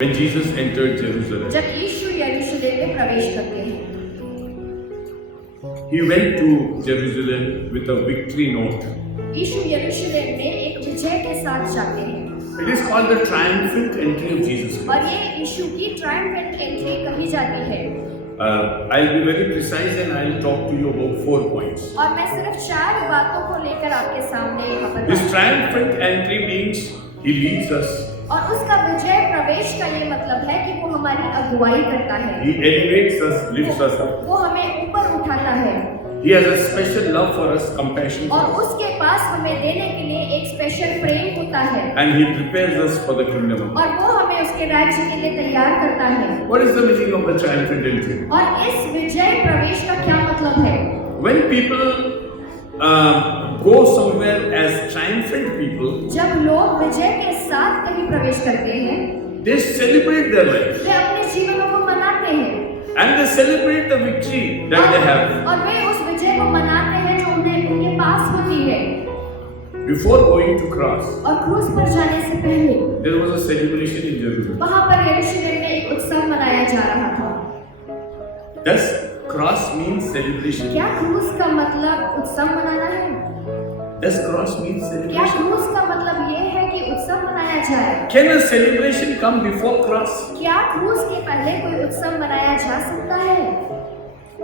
When Jesus entered Jerusalem, जब यीशु यरूशलेम में प्रवेश करते हैं, he went to Jerusalem with a victory note. यीशु यरूशलेम में एक विजय के साथ जाते हैं It is called the triumphant entry of Jesus और Christ. ये यीशु की ट्रायम्फेंट एंट्री कही जाती है। I'll be very precise and I'll talk to you about 4 points. और मैं सिर्फ 4 बातों को लेकर आपके सामने यहाँ पर This triumphant entry means he leads us, और उसका विजय प्रवेश का ये मतलब है कि वो हमारी अगुवाई करता है, he elevates us, lifts us up. वो हमें ऊपर उठाता है He has a special love for us, compassion for और us, उसके पास हमें देने के लिए एक स्पेशल प्रेम होता है and he prepares us for the kingdom of God. और वो हमें उसके राज्य के लिए तैयार करता है। What is the meaning of the triumphant entry? और इस विजय प्रवेश का क्या मतलब है? When people go somewhere as triumphant people, जब लोग विजय के साथ कहीं प्रवेश करते हैं, they celebrate their life वे अपने जीवनों को मनाते हैं and they celebrate the victory that they have. और वे उस विजय को मनाते हैं जो उनके पास होती है। Before going to cross, और क्रूस पर जाने से पहले there was a celebration in Jerusalem. वहां पर यरूशलेम में एक उत्सव मनाया जा रहा था। Does cross mean celebration? क्या क्रूस का मतलब उत्सव मनाना है? Does cross mean क्या celebration? क्रूस का मतलब ये है कि उत्सव मनाया जाए? Can a celebration come before cross? क्या क्रूस के पहले कोई उत्सव मनाया जा सकता है?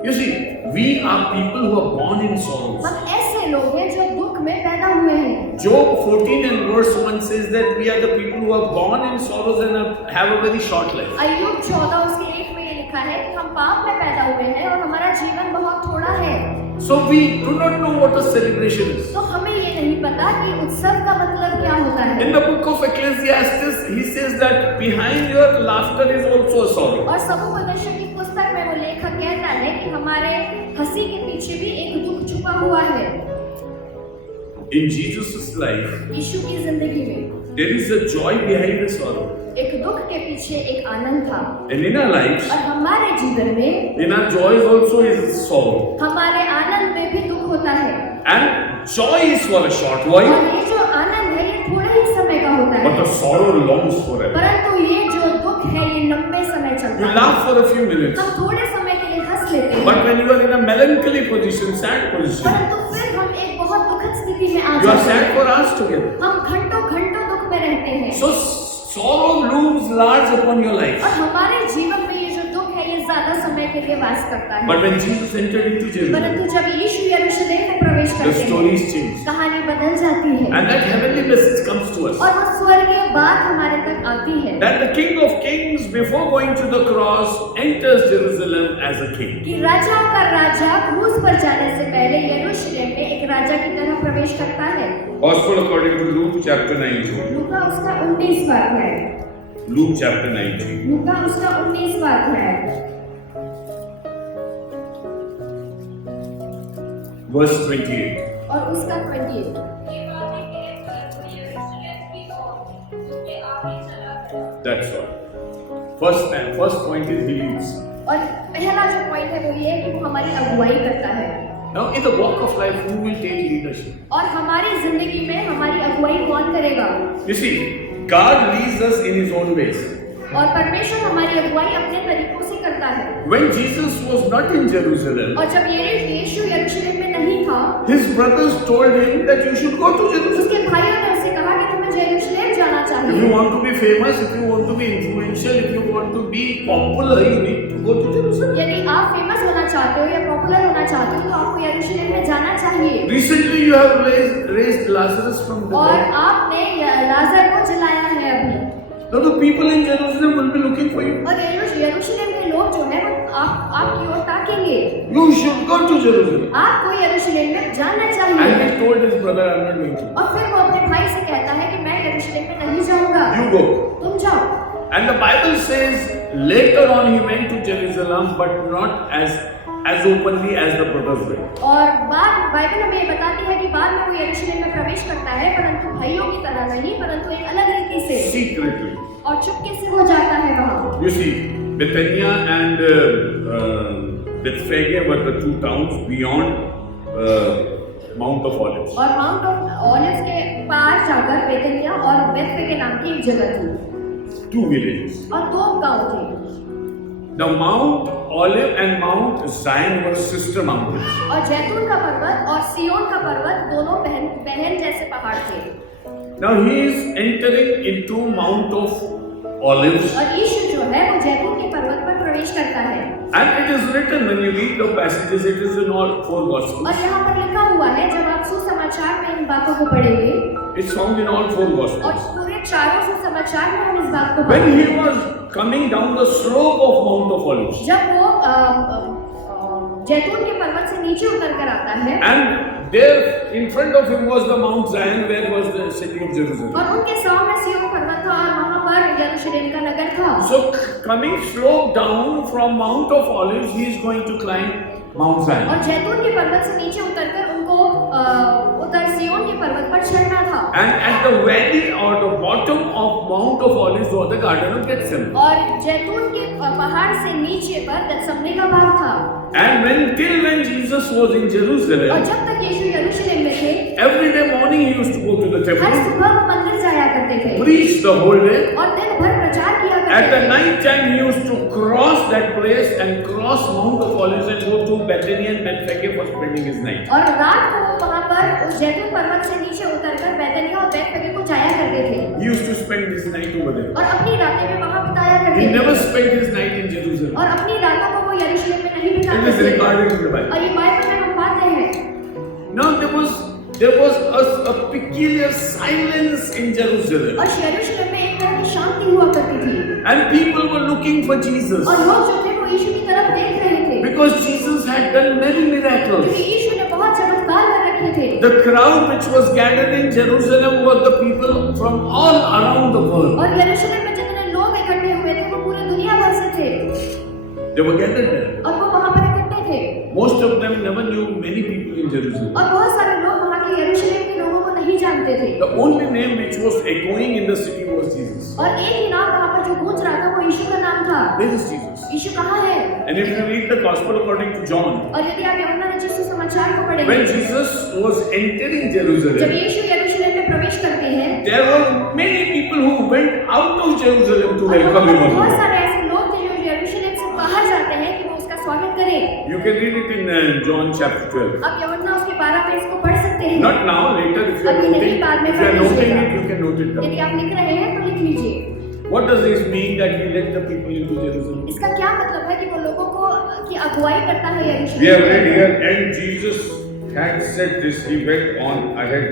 You see, we are people who are born in sorrows. हम ऐसे लोग हैं जो दुख में पैदा हुए हैं। Job 14 and verse 1 says that we are the people who are born in sorrows and have a very short life. अय्यूब 14 उसके 1 में ये लिखा है कि हम पाप में पैदा हुए हैं और हमारा जीवन बहुत थोड़ा है। So we do not know what a celebration is. तो हमें ये नहीं पता कि उत्सव का मतलब क्या होता है। In the book of Ecclesiastes, he says that behind your laughter is also a sorrow. और समुपदेशक की पुस्तक में वो लेखक कहता है कि हमारे हंसी के पीछे भी एक दुख छुपा हुआ है। In Jesus' life, यीशु की जिंदगी में there is a joy behind the sorrow. एक दुख के पीछे एक आनंद था And in our lives, और हमारे जीवन में in our joys also is sorrow. हमारे आनंद में भी दुख होता है And joy is for a short और while, ये जो आनंद है ये थोड़े ही समय का होता but है, the sorrow longs forever. परंतु ये जो दुख है ये लंबे समय You चलता है। laugh for a few minutes, हम थोड़े समय के लिए हंस लेते हैं, but when you are in a melancholy position, sad position, परंतु फिर हम एक बहुत दुखद स्थिति में आ you are जाते sad हैं। for hours together. हम घंटों घंटों दुख में रहते हैं So sorrow looms large upon your life. और हमारे जीवन में ये जो दुख है ये ज्यादा समय के लिए वास करता है। But when Jesus entered into Jerusalem, परंतु जब यीशु यरूशलेम में प्रवेश the करते हैं, stories change. कहानी बदल जाती है And that heavenly message comes to us. और वो स्वर्गीय बात हमारे तक आती है That the King of Kings, before going to the cross, enters Jerusalem as a king. कि राजा का राजा क्रूस पर जाने से पहले यरूशलेम में एक राजा की तरह प्रवेश करता है। Gospel according to Luke chapter 19. लूका उसका 19वां अध्याय, Luke chapter 19. लूका उसका 19वां अध्याय Verse 28. और उसका 28। That's all. First point is he leads. और पहला जो पॉइंट है वो ये है कि वो हमारी अगुवाई करता है Now in the walk of life, who will take leadership? और हमारी जिंदगी में हमारी अगुवाई कौन करेगा? You see, God leads us in his own ways. और परमेश्वर हमारी अगुवाई अपने तरीकों से करता है। When Jesus was not in Jerusalem, और जब यीशु यरूशलेम में नहीं था, his brothers told him that you should go to Jerusalem. उसके भाइयों ने उससे कहा कि तुम्हें यरूशलेम जाना If you चाहिए। want to be famous, if you want to be influential, if you want to be popular, you need to go to Jerusalem. यदि आप फेमस होना चाहते हो या पॉपुलर होना चाहते हो तो आपको यरूशलेम में जाना चाहिए। Recently, you have raised Lazarus from the और dead. आपने लाजर को जलाया है अभी। Now the people in Jerusalem will be looking for you. और यरूशलेम के लोग जो है वो आपकी ओर ताकेंगे। You should go to Jerusalem. आपको यरूशलेम में जाना And चाहिए। he told his brother, I'm not going to. और फिर वो अपने भाई से कहता है कि मैं यरूशलेम में नहीं जाऊंगा, You go. तुम जाओ। And the Bible says later on he went to Jerusalem, but not as openly as the brothers went. और बाइबल हमें ये बताती है कि बाद में वो यरूशलेम में प्रवेश करता है, परंतु भाइयों की तरह नहीं, परंतु एक अलग रीति से Secretly. और चुपके से वो जाता है वहाँ। You see, Bethania and Bethphage were the two towns beyond Mount of Olives. और माउंट ऑफ ऑलिव्स के पार जाकर बेथनिया और बेथफे के नाम की एक जगह थी। two villages. और 2 गांव थे। The Mount Olive and Mount Zion were sister mountains. और जैतून का पर्वत और सियोन का पर्वत दोनों बहन जैसे पहाड़ थे। Now he is entering into Mount of Olives, और यीशु जो है वो जैतून के पर्वत पर प्रवेश करता है। and it is written when you read the passages, it is in all 4 Gospels. और यहाँ पर लिखा हुआ है, जब आप सुसमाचार में इन बातों को पढ़ेंगे, It's found in all 4 और Gospels. पूरे चारों सुसमाचार में हम इस बात को When पढ़ेंगे। he was coming down the slope of Mount of Olives, जब वो जैतून के पर्वत से नीचे उतर कर आता है, and there in front of him was the Mount Zion, where was the city of Jerusalem. और उनके सामने सिय्योन पर्वत था और वहाँ पर यरूशलेम का नगर था। So coming slope down from Mount of Olives, he is going to climb Mount Zion. और जैतून के पर्वत से नीचे उतरकर उनको उतर सिय्योन के पर्वत पर चढ़ना था। And at the valley or the bottom of Mount of Olives was the Garden of Gethsemane. और जैतून के पहाड़ से नीचे पर गethsemane का बाग था। And when Jesus was in और Jerusalem, जब तक यीशु यरूशलेम में थे, every day morning he used to go to the her temple, सुबह वो मंदिर जाया करते थे preach the whole day. और दिन भर प्रचार किया At करते the थे। night time he used to cross that place and cross Mount of Olives and go to Bethany and Bethphage for spending his night. और रात को वो वहाँ पर उस जैतून पर्वत से नीचे उतरकर बैतनिया और बैतफगे को जाया करते थे He used to spend his night over there. और अपनी रातें में वहाँ बिताया He करते never थे spent his night in Jerusalem. और अपनी रातों को वो यरूशलेम में नहीं It बिताते is थे। recorded in the Bible. और ये बाइबल में हम पाते हैं। Now there was a peculiar silence in Jerusalem, और यरूशलेम में एक तरह की शांति हुआ करती थी and people were looking for Jesus और लोग जो थे वो यीशु की तरफ देख रहे थे because Jesus had done many miracles. क्योंकि यीशु ने बहुत चमत्कार कर रखे थे। The crowd which was gathered in Jerusalem were the people from all around the world. और यरूशलेम में जितने लोग इकट्ठे हुए थे वो पूरी दुनिया भर से थे They were gathered there. और वो वहाँ पर इकट्ठे थे Most of them never knew many people in Jerusalem. और बहुत सारे लोग वहाँ के यरूशलेम के लोगों को नहीं जानते थे The only name which was echoing in the city was Jesus. और एक ही नाम वहाँ पर जो गूंज रहा था वो यीशु का नाम था। Where is Jesus? यीशु कहाँ है? And if you read the Gospel according to John, और यदि आप यूहन्ना रचित सुसमाचार को पढ़ेंगे, when Jesus was entering जब Jerusalem, यीशु यरूशलेम में प्रवेश करते हैं, there were many people who went out of Jerusalem to और वहाँ welcome पर him. बहुत also. सारे ऐसे लोग थे जो यरूशलेम से बाहर जाते हैं कि वो उसका स्वागत करें। You can read it in John chapter 12. आप यूहन्ना उसके 12 में इसको पढ़ सकते हैं। Not now, later if you are अभी नहीं, noting, बाद में if you are पढ़ noting लीजिएगा। it, you can note it down. यदि आप लिख रहे हैं तो लिख लीजिए। What does this mean that he led the people into Jerusalem? इसका क्या मतलब है कि वो लोगों को की अगुवाई करता है We have read यरूशलेम here, and Jesus had said this, he went on ahead,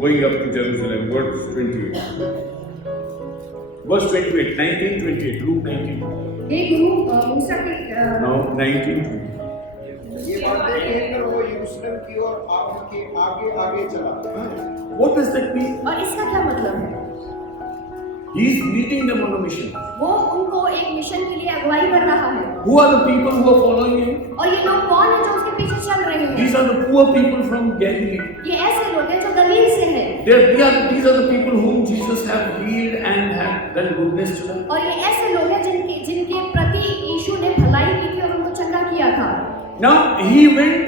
going up to Jerusalem. Verse 28. Verse 28, 1928, Luke 19. हे गुरु मूसा के Now 19. ये बातें कहकर वो यरूशलेम की ओर उनके आगे आगे चला। What does that mean? और इसका क्या मतलब है? He is leading them on a mission. वो उनको एक मिशन के लिए अगुवाई कर रहा है Who are the people who are following him? और ये लोग कौन है जो उसके पीछे चल रहे हैं? These are the poor people from Galilee. ये ऐसे लोग हैं जो गलील से हैं These are the people whom Jesus have healed and have done goodness to them. और ये ऐसे लोग हैं जिनके प्रति यीशु ने भलाई की थी और उनको चंगा किया था Now he went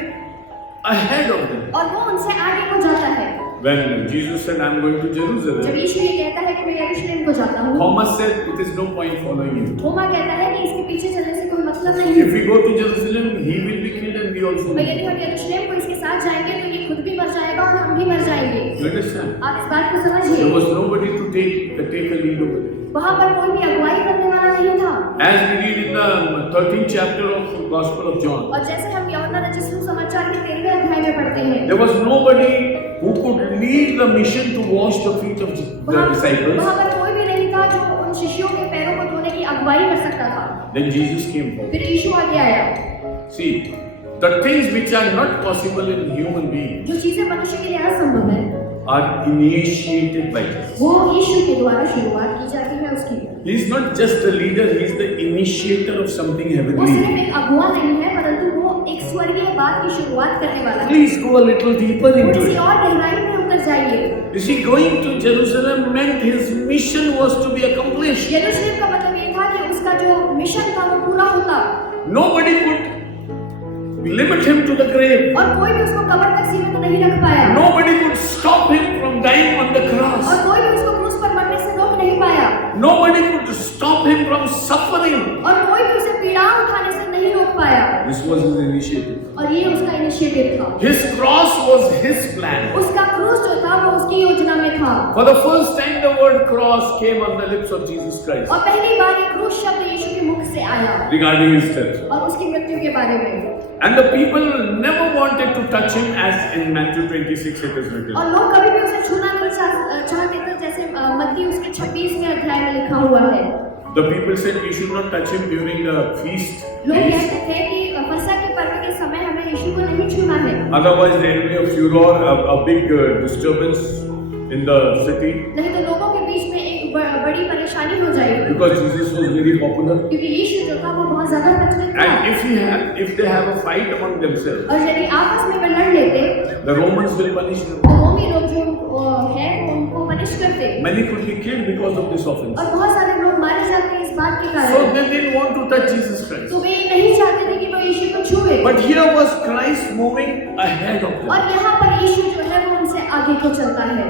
ahead of them. और वो उनसे आगे को जाता है। When Jesus said, I'm going to जब Jerusalem, यीशु ये कहता है कि मैं यरूशलेम को जाता हूँ, Thomas said, it is no point following you. थोमा कहता है कि इसके पीछे चलने से कोई मतलब नहीं If है। we go to Jerusalem, he will be killed and we also और will. यदि हम यरूशलेम को इसके साथ जाएंगे तो ये खुद भी मर जाएगा और हम भी मर जाएंगे। You understand? आप इस बात को There समझिए। was nobody to take a lead over there. वहाँ पर कोई भी अगुवाई करने वाला नहीं था As we read in the 13th chapter of the Gospel of John, और जैसे हम यूहन्ना रचित सुसमाचार के 13वें अध्याय में पढ़ते हैं, there was nobody who could lead the mission to wash the feet of the disciples. वहाँ पर कोई भी नहीं था जो उन शिष्यों के पैरों को धोने की अगुवाई कर सकता था। Then Jesus came forward. फिर यीशु आगे आया। See, the things which are not possible in human beings जो चीजें मनुष्य के लिए असंभव है are initiated by Jesus. वो यीशु के द्वारा शुरुआत की जाती है उसकी। He is not just the leader, he is the initiator of something वो heavenly. सिर्फ एक अगुवा नहीं है परंतु वो एक स्वर्गीय बात की शुरुआत करने वाला है। Please go a little deeper into थोड़ी सी it. और गहराई में उतर जाइए। You see, going to Jerusalem meant his mission was to be accomplished. यरूशलेम का मतलब ये था कि उसका जो मिशन था वो पूरा होता Nobody could limit him to the grave. और कोई भी उसको कब्र तक सीमित नहीं रख पाया Nobody could stop him from dying on the cross. और कोई भी उसको क्रूस पर मरने से रोक नहीं पाया। Nobody could stop him from suffering. और कोई भी उसे पीड़ा उठाने से नहीं रोक पाया। This was his initiative. और ये उसका इनिशिएटिव था। His cross was his plan. उसका क्रूस जो था वो उसकी योजना में था। For the first time the word cross came on the lips of Jesus Christ और पहली बार ये क्रूस शब्द यीशु के मुख से आया regarding his death. और उसकी मृत्यु के बारे में। And the people never wanted to touch him, as in Matthew 26 it is written. और लोग कभी भी उसे छूना नहीं चाहते थे, जैसे मत्ती उसके 26वें अध्याय में लिखा हुआ है। The people said we should not touch him during the feast. लोग कहते थे कि फसह के पर्व के समय हमें यीशु को नहीं छूना है। Otherwise there will be a furor, a big disturbance in the city. नहीं तो लोगों के बीच में एक बड़ी परेशानी हो जाएगी। Because Jesus was very popular. क्योंकि यीशु जो था वो बहुत ज्यादा प्रचलित था। And if they have a fight among themselves, और यदि आपस में वे लड़ लेते, the Romans will punish them. तो रोमी लोग जो है उनको पनिश करते। Many could be killed because of this offense. और बहुत सारे लोग मारे जाते हैं इस बात के कारण। So they didn't want to touch Jesus Christ. तो वे नहीं चाहते थे कि वो यीशु को छुए। But here was Christ moving ahead of them. और यहाँ पर यीशु जो है वो उनसे आगे को चलता है।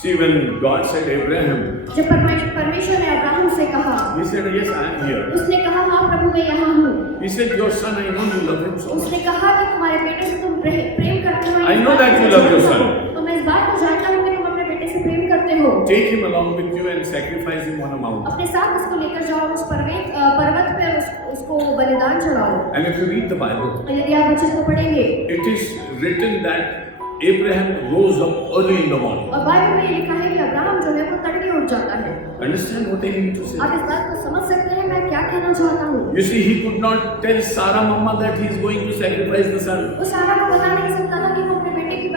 See, when God said Abraham, जब परमेश्वर ने अब्राहम से कहा, he said, yes, I am here. उसने कहा हाँ प्रभु मैं यहाँ हूँ। He said, your son, I know you love him so much. उसने कहा कि तुम्हारे बेटे से तुम प्रेम करते हो। I know that you love your son. तो मैं इस बात को जानता हूँ कि तुम अपने बेटे से प्रेम करते हो। Take him along with you and sacrifice him on a mountain. अपने साथ उसको लेकर जाओ उस पर्वत पे उसको बलिदान चढ़ाओ। And if you read the Bible, यदि आप वचन को पढ़ेंगे, it is written that Abraham rose up early in the morning. और बाइबल में ये लिखा है कि अब्राहम जो है वो तड़के उठ जाता है। Understand what I mean to say? आप इस बात को समझ सकते हैं मैं क्या कहना चाहता हूँ। You see, he could not tell Sarah Mama that he is going to sacrifice the son. वो सारा को बता नहीं सकता था कि वो अपने बेटे की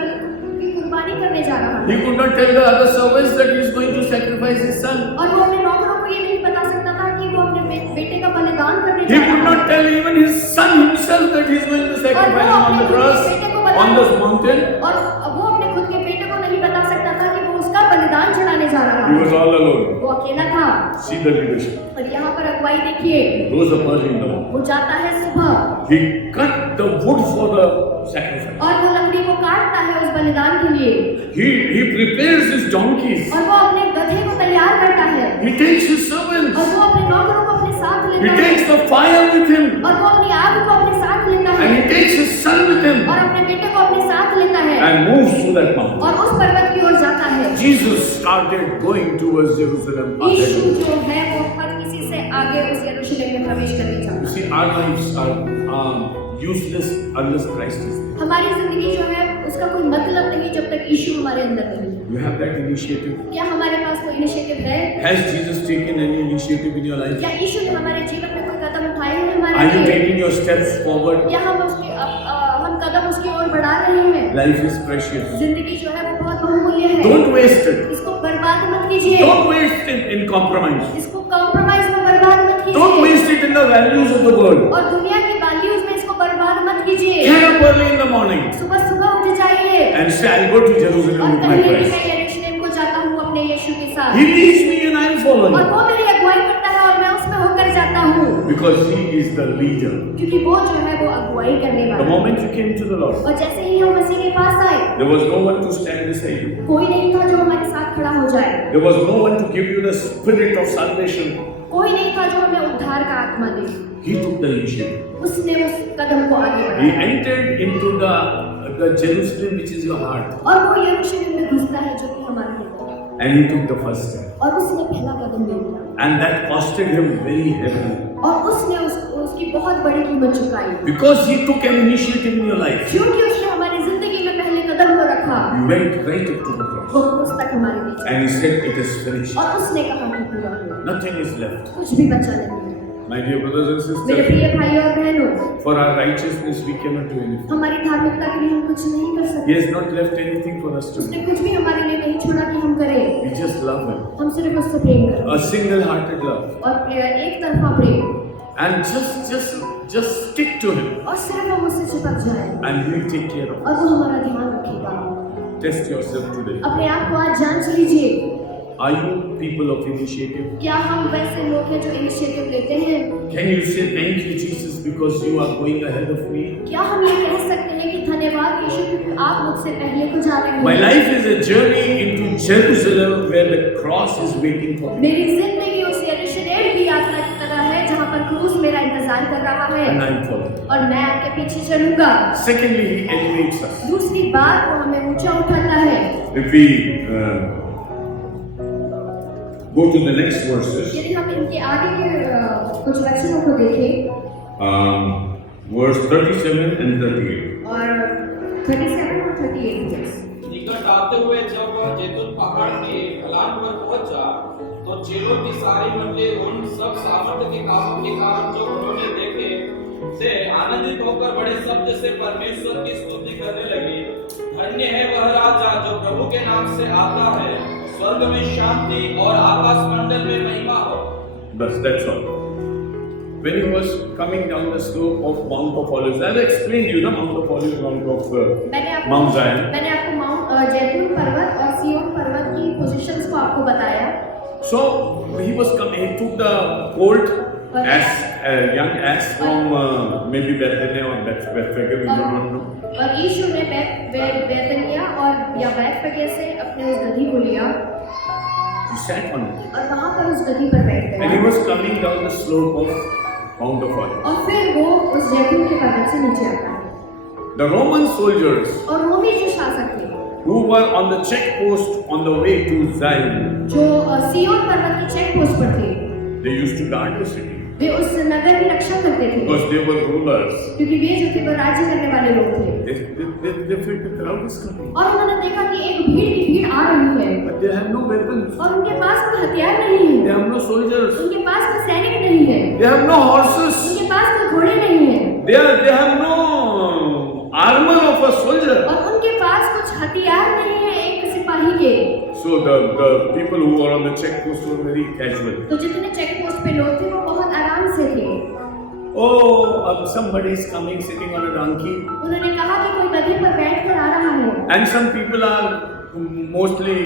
कुर्बानी करने जा रहा है। He could not tell the other servants that he is going to sacrifice his son. और वो अपने नौकरों को ये नहीं बता सकता था कि वो अपने बेटे का बलिदान करने He जा could रहा not है। tell even his son himself that he is going to sacrifice him on the cross, on this mountain. और वो अपने खुद के बेटे को नहीं बता सकता था कि वो उसका बलिदान चढ़ाने जा रहा He है। was all alone. वो अकेला था। See the leadership. और यहाँ पर अगुवाई देखिए, Rose up early in the morning. वो जाता है सुबह He cut the wood for the sacrifice. और वो लकड़ी को काटता है उस बलिदान के लिए। He prepares his donkeys. और वो अपने गधे को तैयार करता है। He takes his servants. और वो अपने नौकरों को अपने साथ He लेता है। takes the fire with him. और वो अपनी आग को अपने साथ लेता है। And he takes his son with him. और अपने बेटे को अपने साथ लेता है। And moves to that mountain. और उस पर्वत की ओर जाता है। Jesus started going towards Jerusalem. यीशु जो है वो हर किसी से आगे उस यरूशलेम में प्रवेश करने You जाता है। see, our lives are useless unless Christ is there. हमारी जिंदगी जो है उसका कोई मतलब नहीं जब तक यीशु हमारे अंदर नहीं है। You have that initiative. क्या हमारे पास कोई इनिशिएटिव है? Has Jesus taken any initiative in your life? क्या यीशु ने हमारे जीवन में कोई कदम उठाए हैं हमारे Are you लिए? taking your steps forward? या हम कदम उसकी ओर बढ़ा रहे हैं? Life is precious. जिंदगी जो है वो बहुत बहुमूल्य है। Don't waste it. इसको बर्बाद मत कीजिए। Don't waste it in compromise. इसको कॉम्प्रोमाइज में बर्बाद मत Don't कीजिए। waste it in the values of the world. और दुनिया की वैल्यूज में इसको बर्बाद मत कीजिए। Get up early in the morning सुबह सुबह उठ जाइए and say, I'll go to Jerusalem और with my कहिए कि Christ. मैं यरूशलेम को जाता हूँ अपने यीशु के साथ। He leads me and I'll follow और him. वो मेरी अगुवाई करता है और मैं उसमें होकर जाता हूँ। Because he is the leader. क्योंकि वो जो है वो अगुवाई करने The वाला है। moment you came to the Lord, और जैसे ही हम मसीह के पास आए, there was no one to stand beside you. कोई नहीं था जो हमारे साथ खड़ा हो जाए। There was no one to give you the spirit of salvation. कोई नहीं था जो हमें उद्धार का आत्मा दे। He took the initiative. उसने उस कदम को आगे He बढ़ाया entered into the Jerusalem, which is your heart, और वो यरूशलेम में घुसता है जो कि हमारा हृदय है। and he took the first step. और उसने पहला कदम ले लिया And that costed him very heavily. और उसने उसकी बहुत बड़ी कीमत चुकाई। Because he took an initiative in your life. क्योंकि उसने हमारी जिंदगी में पहले कदम को रखा, You went right up to the cross. वो क्रूस तक हमारे बीच And he said, it is finished. और उसने कहा कि पूरा हुआ, Nothing is left. कुछ भी बचा नहीं है। My dear brothers and मेरे sisters, प्रिय भाइयों और बहनों, for our righteousness we cannot do anything. हमारी धार्मिकता के लिए हम कुछ नहीं कर He सकते। has not left anything for us to उसने do. कुछ भी हमारे लिए नहीं छोड़ा कि हम करें। We just love him. हम सिर्फ उससे प्रेम करें A single-hearted love. और एक तरफा प्रेम And just stick to him. और सिर्फ हम उससे चिपक जाएं And he'll take care of और वो हमारा ध्यान रखेगा। it. Test yourself today. अपने आप को आज जांच लीजिए, Are you people of initiative? क्या हम वैसे लोग हैं जो इनिशिएटिव लेते हैं? Can you say thank you Jesus because you are going ahead of me? क्या हम ये कह सकते हैं कि धन्यवाद यीशु क्योंकि आप मुझसे पहले को जा रहे My हैं? life is a journey into Jerusalem where the cross is waiting for me. मेरी जिंदगी उस इंतजार कर रहा है and I'll follow. और मैं आपके पीछे चलूंगा। Secondly, he elevates us. दूसरी बात वो हमें ऊंचा उठाता है। If we go to the next verses, यदि हम इनके आगे के कुछ वचनों को देखें, verse 37 and 38. और 37 और 38 निकट आते हुए जब वह जैतून पहाड़ के ढलान पर पहुंचा, तो चेलों की सारी मंडली उन सब सामर्थ्य के कामों के कारण जो उन्होंने देखे से आनंदित होकर बड़े शब्द से परमेश्वर की स्तुति करने लगी। धन्य है वह राजा जो प्रभु के नाम से आता है, स्वर्ग में शांति और आकाश मंडल में महिमा हो। Bas, that's all. When he was coming down the slope of Mount of Olives, I've explained you the Mount of Olives, Mount of Mount Zion. मैंने आपको माउंट जैतून पर्वत और सिय्योन पर्वत की पोजीशंस को आपको बताया। So he was coming. He took the colt ass, young ass from maybe Bethlehem or Bethlehem, we don't know. और यीशु ने बेतनिया और या बैतफगे से अपने उस गधी को लिया He sat on it, और वहां पर उस गधी पर बैठ and he गया was coming down the slope of Mount of Olives. और फिर वो उस जैतून के पर्वत से नीचे आता है। The Roman soldiers और रोमी जो शासक थे, who were on the check post on the way to Zion, जो सिय्योन पर्वत की चेक पोस्ट पर थे, they used to guard the city वे उस नगर की रक्षा करते थे because they were rulers. क्योंकि वे जो थे वो राज्य करने वाले लोग थे। They felt the crowd is coming, और उन्होंने देखा कि एक भीड़ की भीड़ आ रही है but they have no weapons. और उनके पास कोई हथियार नहीं They है, have no soldiers. उनके पास कोई सैनिक नहीं है, They have no horses. उनके पास कोई घोड़े नहीं है They have no armor of a soldier. और उनके पास कुछ हथियार नहीं है एक सिपाही के। So the people who were on the check post were very casual. तो जितने चेक पोस्ट पे लोग थे वो बहुत आराम से थे। Oh, somebody is coming sitting on a donkey, उन्होंने कहा कि कोई गधे पर बैठकर आ रहा है and some people are mostly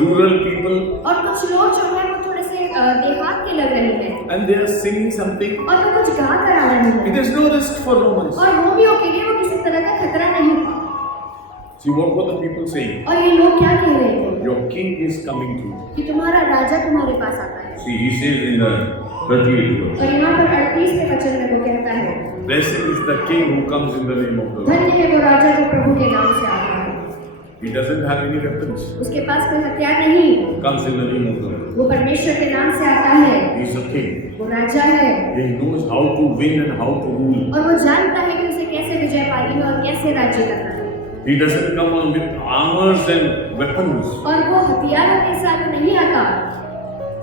rural people, और कुछ लोग जो है वो थोड़े से देहात के लग रहे हैं and they are singing something. और वो कुछ गा कर आ रहे It हैं is no risk for Romans. और रोमियों के लिए वो किसी तरह का खतरा नहीं था। See what were the people saying? और ये लोग क्या कह रहे थे Your king is coming to you. कि तुम्हारा राजा तुम्हारे पास आता है। See, he says in the 38th verse, और यहाँ पर 38वें वचन में वो कहता है, blessed is the king who comes in the name of the Lord. धन्य है वो राजा जो प्रभु के नाम से आता है। He doesn't have any weapons. उसके पास कोई हथियार नहीं, Comes in the name of the Lord. वो परमेश्वर के नाम से आता है, He is a king. वो राजा है He knows how to win and how to rule. और वो जानता है कि उसे कैसे विजय पानी है और कैसे राज्य करना है। He doesn't come on with armors and weapons. और वो हथियारों के साथ नहीं आता,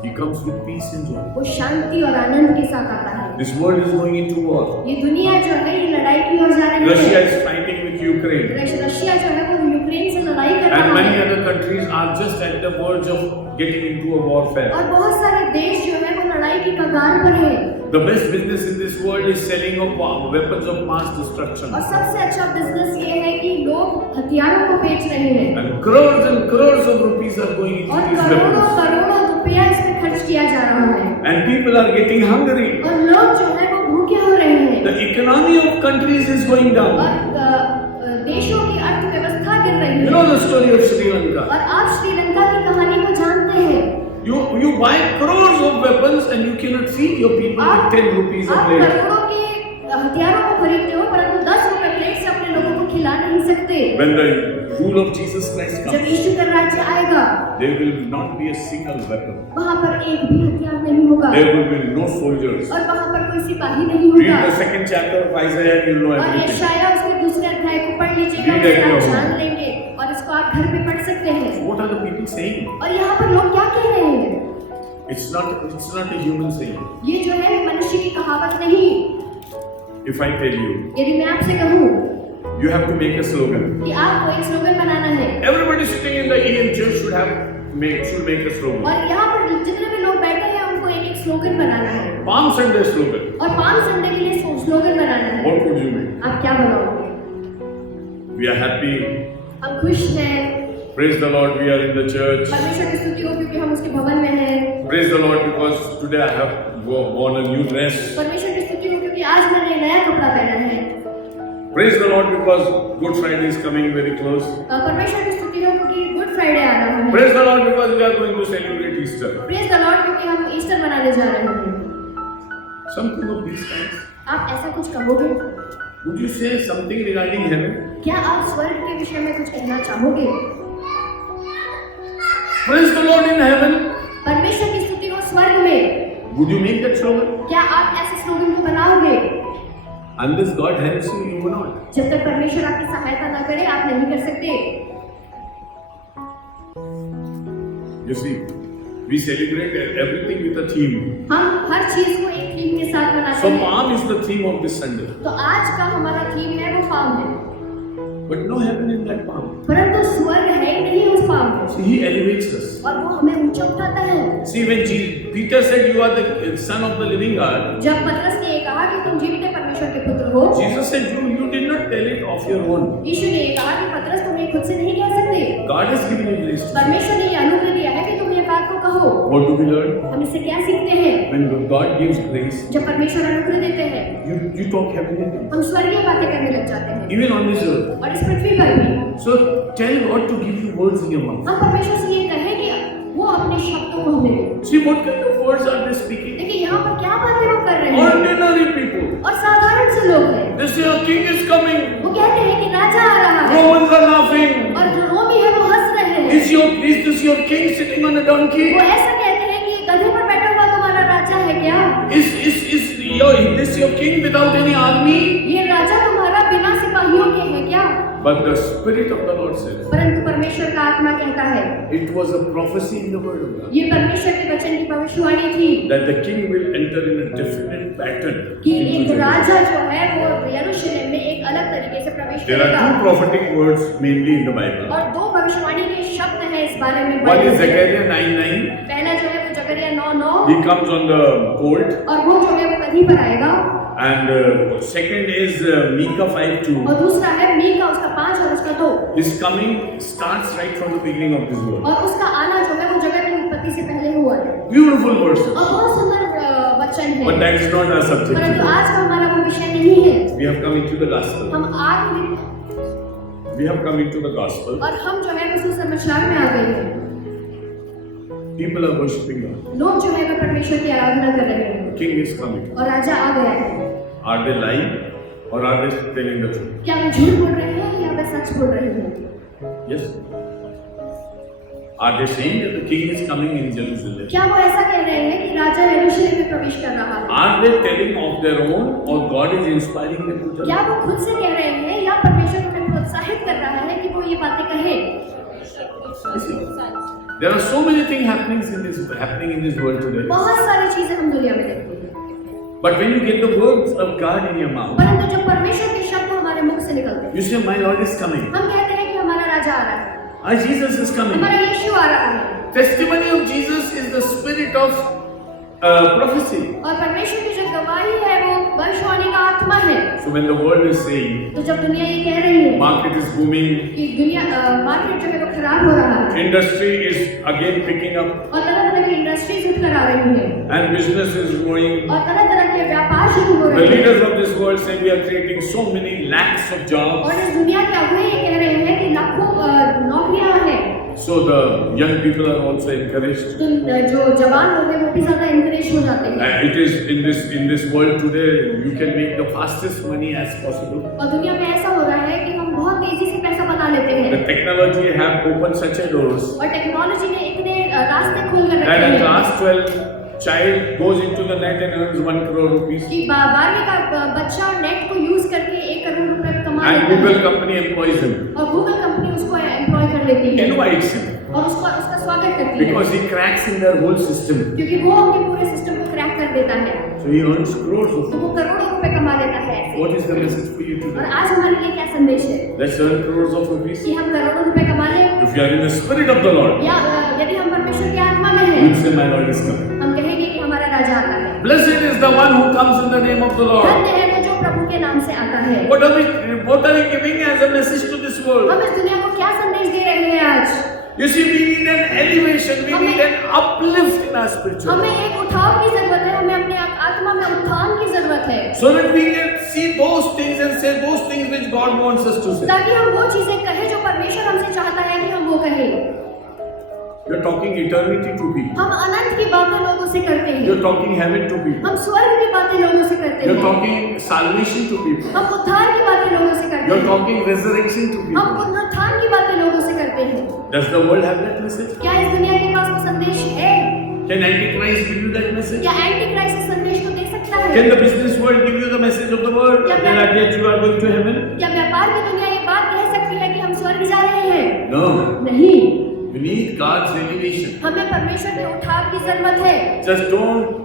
He comes with peace and joy. वो शांति और आनंद के साथ आता है। This world is going into war. ये दुनिया जो है ये लड़ाई की ओर जा रही Russia है। is fighting with Ukraine. Russia जो है वो यूक्रेन से लड़ाई कर And रहा many है other countries are just at the verge of getting into a warfare. और बहुत सारे देश जो है वो लड़ाई की कगार पर है। The best business in this world is selling of weapons of mass destruction. और सबसे अच्छा बिजनेस ये है कि लोग हथियारों को बेच रहे हैं And crores of rupees are going into और these करोड़ों weapons. करोड़ों रुपया इसमें खर्च किया जा रहा है And people are getting hungry. और लोग जो है वो भूखे हो रहे हैं The economy of countries is going down. और देशों की अर्थव्यवस्था गिर रही You है। know the story of Sri Lanka. और आप श्रीलंका की कहानी को जानते हैं। You buy crores of weapons and you cannot feed your people with 10 rupees a आप plate. करोड़ों के हथियारों को खरीदते हो परंतु 10 रुपए प्लेट से अपने लोगों को खिला नहीं सकते। When the rule of Jesus Christ जब comes, यीशु का राज्य आएगा there will not be a single weapon. वहाँ पर एक भी हथियार नहीं होगा There will be no soldiers. और वहाँ पर कोई सिपाही नहीं Read होगा। the second chapter of Isaiah and you'll know और everything. यशायाह उसके दूसरे अध्याय को पढ़ लीजिएगा, Read it उसका your जान home. लेंगे और इसको आप घर पे पढ़ सकते हैं। What are the people saying? और यहाँ पर लोग क्या कह रहे हैं? It's not a human saying. ये जो है मनुष्य की कहावत नहीं। If I tell you, यदि मैं आपसे कहूँ you have to make a slogan. कि आपको एक स्लोगन बनाना है Everybody sitting in the EM church should make a slogan. और यहाँ पर जितने भी लोग बैठे हैं उनको एक स्लोगन बनाना है Palm Sunday slogan. और पाम संडे के लिए स्लोगन बनाना है। What would you make? आप क्या बनाओगे? We are happy. हम खुश हैं, Praise the Lord, we are in the church. परमेश्वर की स्तुति हो क्योंकि हम उसके भवन में हैं। Praise the Lord because today I have worn a new dress. परमेश्वर की स्तुति हो क्योंकि आज मैंने नया कपड़ा पहना है। Praise the Lord because Good Friday is coming very close. परमेश्वर की स्तुति हो क्योंकि गुड फ्राइडे आ रहा है। Praise the Lord because we are going to celebrate Easter. Praise the Lord क्योंकि हम ईस्टर मनाने जा रहे हैं। something of these kinds? आप ऐसा कुछ कहोगे? Would you say something regarding heaven? क्या आप स्वर्ग के विषय में कुछ कहना चाहोगे? Praise the Lord in heaven. परमेश्वर की स्तुति हो स्वर्ग में। Would you make that slogan? क्या आप ऐसे स्लोगन को बनाओगे? Unless God helps you, you will not. जब तक परमेश्वर आपकी सहायता न करे आप नहीं कर सकते। You see, we celebrate everything with a theme. हम हर चीज को एक थीम के साथ मनाते So हैं। palm is the theme of this Sunday. तो आज का हमारा थीम है वो फार्म है, But no heaven in that palm. परंतु स्वर्ग है ही नहीं उस फार्म में, See, he elevates us. और वो हमें ऊंचा उठाता है। See, when Peter said, "You are the son of the living God," जब पतरस ने ये कहा कि तुम जीवित परमेश्वर के पुत्र हो, Jesus said, "You did not tell it of your own. यीशु ने ये कहा कि पतरस तुम ये खुद से नहीं कह सकते, God has given you grace." परमेश्वर ने ये अनुग्रह दिया है कि तुम ये बात को कहो। What do we learn? हम इससे क्या सीखते हैं? When God gives grace, जब परमेश्वर अनुग्रह देते हैं you talk heavenly things. हम स्वर्गीय बातें करने लग जाते हैं, Even on this earth. और इस पृथ्वी पर भी So tell God to give you words in your mouth. हम परमेश्वर से ये कहें कि वो अपने शब्दों को हमें दे। See, what kind of words are they speaking? देखिए यहाँ पर क्या बातें वो कर रहे हैं, Ordinary people. और साधारण से लोग हैं। They say, "A king is coming." वो कहते हैं कि राजा आ रहा है, Romans are laughing. और जो रोमी है वो हंस रहे हैं। Is this your king sitting on a donkey? वो ऐसा कहते हैं कि गधे पर बैठा हुआ तुम्हारा राजा है क्या? Is this your king without any army? ये राजा तुम्हारा बिना सिपाहियों के है क्या? But the Spirit of the Lord says, परंतु परमेश्वर का आत्मा कहता है, it was a prophecy in the word of God, ये परमेश्वर के वचन की भविष्यवाणी थी that the king will enter in a different pattern. कि into एक Jerusalem. राजा जो है वो यरूशलेम में एक अलग तरीके से प्रवेश There are करेगा। two prophetic words mainly in the Bible. और दो भविष्यवाणी के शब्द हैं इस बारे में। One is Zechariah 9:9. पहला जो है वो जकरिया 9:9, He comes on the colt, और वो जो है वो गधी पर आएगा, and second is Micah 5:2. और दूसरा है मीका उसका 5 और उसका 2। His coming starts right from the beginning of this world. और उसका आना जो है वो जगत की उत्पत्ति से पहले हुआ है, Beautiful verses. और बहुत सुंदर वचन But है। that is not our subject परंतु today. आज का हमारा वो विषय नहीं है। We have come into the gospel. हम आगे We have come into the gospel. और हम जो है वो सुसमाचार में आ गए हैं। People are worshipping God. लोग जो है वो परमेश्वर की आराधना कर रहे हैं, King is coming. और राजा आ गया है। Are they lying or are they telling the truth? क्या वे झूठ बोल रहे हैं या वे सच बोल रहे हैं? Yes. Are they saying that the king is coming in Jerusalem? क्या वो ऐसा कह रहे हैं कि राजा यरूशलेम में प्रवेश कर रहा है? Are they telling of their own or God is inspiring them to क्या tell? वो खुद से कह रहे हैं या परमेश्वर उन्हें प्रोत्साहित कर रहा है कि वो ये बातें कहें? There are so many things happening in this world today. बहुत सारी चीजें हम दुनिया में देखते हैं, But when you get the words of God in your mouth, परंतु जब परमेश्वर के शब्द हमारे मुख से निकलते हैं, you say, "My Lord is coming. हम कहते हैं कि हमारा राजा आ रहा है, Our Jesus is coming." हमारा यीशु आ रहा है। Testimony of Jesus is the spirit of prophecy. और परमेश्वर की जो गवाही है वो भविष्यवाणी का आत्मा है। So when the world is saying, तो जब दुनिया ये कह रही है market is booming, कि दुनिया मार्केट जो है वो खराब हो रहा है, industry is again picking up, और तरह तरह की इंडस्ट्रीज उठ कर आ रही है, and business is growing, और तरह तरह के व्यापार शुरू हो the रहे हैं, leaders of this world say we are creating so many lakhs of jobs. और इस दुनिया के अगुवे ये कह रहे हैं कि लाखों नौकरियां हैं। So the young people are also encouraged. तो जो जवान लोग हैं वो भी ज्यादा इंकरेज हो जाते हैं, It is in this world today you can make the fastest money as possible. और दुनिया में ऐसा हो रहा है कि हम बहुत तेजी से पैसा बना लेते The हैं, technology have opened such a doors और टेक्नोलॉजी ने इतने रास्ते खोल कर that रखे a हैं class 12 child goes into the net and earns 1 crore rupees. कि 12वीं का बच्चा नेट को यूज करके 1 करोड़ रुपए कमा And लेता Google है, company employs him, और गूगल कंपनी उसको एम्प्लॉय कर लेती है invites him, और उसका स्वागत करती है, because he cracks in their whole system. क्योंकि वो उनके पूरे सिस्टम को क्रैक कर देता है, So he earns crores of तो वो करोड़ों रुपए कमा लेता है ऐसे। What is the message for you और today? आज हमारे लिए क्या संदेश है Let's earn crores of rupees. कि हम करोड़ों रुपए कमा लें, If you are in the spirit of the Lord, या यदि हम परमेश्वर की आत्मा में हैं, you will say, "My Lord is coming." हम कहेंगे कि हमारा राजा आता है। Blessed is the one who comes in the name of the Lord. धन्य है वो जो प्रभु के नाम से आता है। What are we giving as a message to this world? हम इस दुनिया को क्या संदेश दे रहे हैं आज? You see, we need an elevation, we need an uplift in our spiritual हमें life, एक उठाव की जरूरत है, हमें अपने आत्मा में उत्थान की जरूरत है, so that we can see those things and say those things which God wants us to say. ताकि हम वो चीजें कहें जो परमेश्वर हमसे चाहता है कि हम वो कहें। You're talking eternity to people. हम अनंत की बातें लोगों से करते हैं, You're talking heaven to people. हम स्वर्ग की बातें लोगों से करते You're हैं, talking salvation to people. हम उद्धार की बातें लोगों से करते You're हैं, talking resurrection to हम people. पुनरुत्थान की बातें लोगों से करते हैं। Does the world have that message? क्या इस दुनिया के पास वो संदेश है? Can Antichrist give you that message? क्या एंटी क्राइस्ट इस संदेश को दे सकता है? Can the business world give you the message of the world? Yeah, That yet you are going to heaven? क्या व्यापार की दुनिया ये बात कह सकती है कि हम स्वर्ग जा रहे हैं? No. नहीं, We need God's revelation. हमें परमेश्वर के उठाव की जरूरत है। Just don't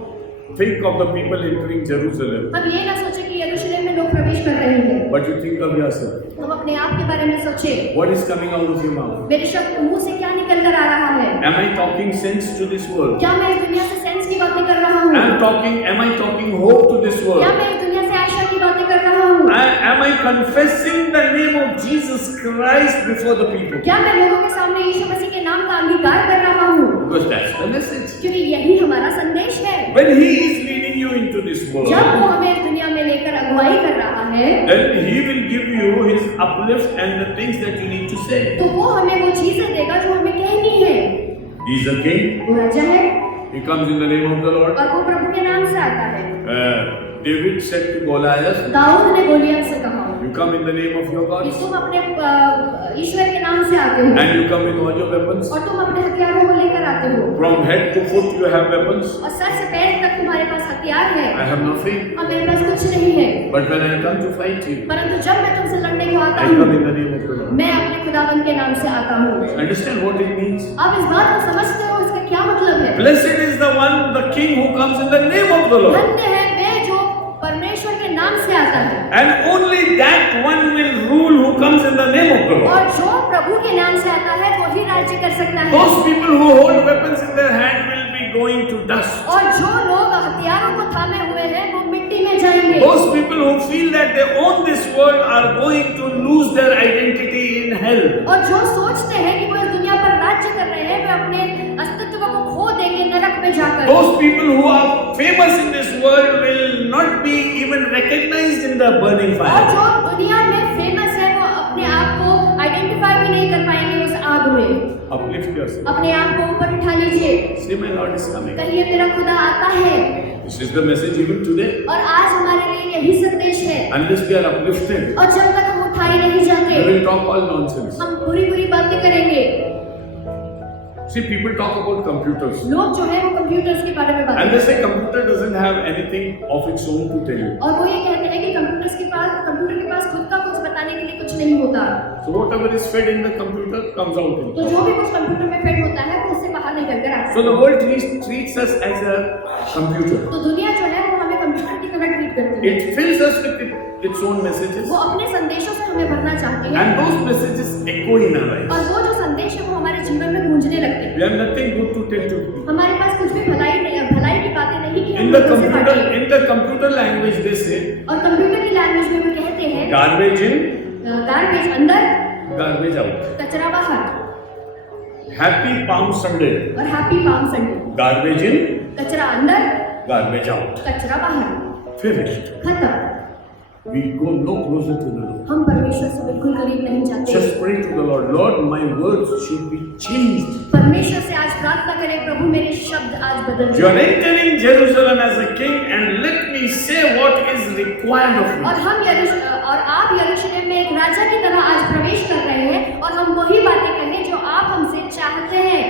think of the people entering Jerusalem, हम ये ना सोचे कि यरूशलेम में लोग प्रवेश कर रहे हैं, but you think of yourself. हम अपने आप के बारे में सोचें। What is coming out of your mouth? मेरे शब्द मुंह से क्या निकल कर आ रहा है? Am I talking sense to this world? क्या मैं इस दुनिया से सेंस की बातें कर रहा हूँ? Am I talking hope to this क्या world? मैं इस दुनिया से आशा की बातें कर रहा हूँ? Am I confessing the name of Jesus Christ before the people? क्या मैं लोगों के सामने यीशु मसीह के नाम का अंगीकार कर रहा हूँ? Because that's the message. क्योंकि यही हमारा संदेश है। When He is leading you into this जब world, वो हमें इस दुनिया में लेकर अगुवाई कर रहा है, then He will give you His uplift and the things that you need to say. तो वो हमें वो चीजें देगा जो हमें कहनी है। He is a king. वो राजा है He comes in the name of the Lord. और वो प्रभु के नाम से आता है। David said to Goliath, Dawood ने गोलियत से कहा, you come in the name of your कि God तुम अपने ईश्वर के नाम से आते हो and you come with all your weapons. और तुम अपने हथियारों को लेकर आते हो From head to foot you have weapons. और सर से पैर तक तुम्हारे पास हथियार है I have nothing. और मेरे पास कुछ नहीं है। But when I come to fight you, परंतु जब मैं तुमसे लड़ने को आता I come हूँ, in the name of the Lord. मैं अपने खुदावन के नाम से आता हूँ। Understand what it means? आप इस बात को समझते हो इसका क्या मतलब है? Blessed is the one, the king who comes in the name of the Lord. धन्य है वे जो परमेश्वर के नाम से आता है And only that one will rule who comes in the name of the Lord. और जो प्रभु के नाम से आता है वो ही राज्य कर सकता है। Those people who hold weapons in their hand will be going to dust. और जो लोग हथियारों को थामे हुए हैं वो मिट्टी में जाएंगे। Those people who feel that they own this world are going to lose their identity in hell. और जो सोचते हैं कि वो इस दुनिया पर राज्य कर रहे हैं वे अपने अस्तित्व को खो देंगे नरक में जाकर। Those people who are famous in this world will not be even recognized in the burning और fire. जो दुनिया में फेमस है वो अपने आप को आइडेंटिफाई भी नहीं कर पाएंगे उस आग में। Uplift yourself. अपने आप को ऊपर उठा लीजिए, Say, my Lord is coming. कहिए मेरा खुदा आता है। This is the message even today. और आज हमारे लिए यही संदेश है। Unless we are uplifted, और जब तक हम उठाए नहीं we जाते will talk all nonsense. हम बुरी बुरी बातें करेंगे। See, people talk about computers. लोग जो है वो कंप्यूटर्स के बारे में बात And they करते say हैं computer doesn't have anything of its own to tell you. और वो ये कहते हैं कि कंप्यूटर के पास खुद का कुछ बताने के लिए कुछ नहीं होता। So whatever is fed in the computer comes out in तो it. जो भी कुछ कंप्यूटर में फेड होता है वो उससे बाहर निकल कर आता So है। the world treats us as a computer. तो दुनिया जो है वो हमें कंप्यूटर की तरह ट्रीट करती है। It fills us with its own messages. वो अपने संदेशों से हमें भरना चाहती है And those messages echo in our और lives. वो जो संदेश है वो हमारे जीवन में गूंजने लगते हैं। We have nothing good to tell to people. हमारे पास कुछ भी भलाई की बातें नहीं कि हम In the लोगों से बांटें। computer language they say और कंप्यूटर की लैंग्वेज में वो कहते हैं garbage in, गार्बेज अंदर, garbage out. कचरा बाहर Happy Palm Sunday. और happy palm Sunday. Garbage in, कचरा अंदर, garbage out. कचरा बाहर, Finished. खत्म। We go no closer to the Lord. हम परमेश्वर से बिल्कुल करीब नहीं जाते। Just pray to the Lord. Lord, my words should be changed. परमेश्वर से आज प्रार्थना करें, प्रभु मेरे शब्द आज बदल You are जाएं। entering Jerusalem as a king, and let me say what is required of और me. हम और आप यरूशलेम में एक राजा की तरह आज प्रवेश कर रहे हैं और हम वही बातें कहें जो आप हमसे चाहते हैं।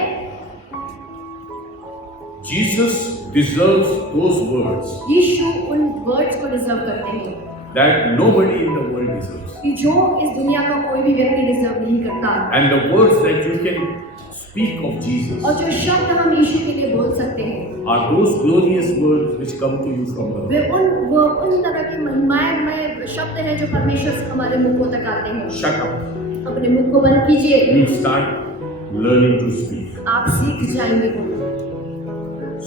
Jesus deserves those words यीशु उन वर्ड्स को डिजर्व करते हैं that nobody in the world deserves. कि जो इस दुनिया का कोई भी व्यक्ति डिजर्व नहीं करता। And the words that you can speak of Jesus और जो शब्द हम यीशु के लिए बोल सकते हैं are those glorious words which come to you from the Lord. वो उन तरह के महिमामय शब्द हैं जो परमेश्वर से हमारे मुखों तक आते हैं। Shut up. अपने मुख को बंद कीजिए, You start learning to speak. आप सीख जाएंगे बोलना।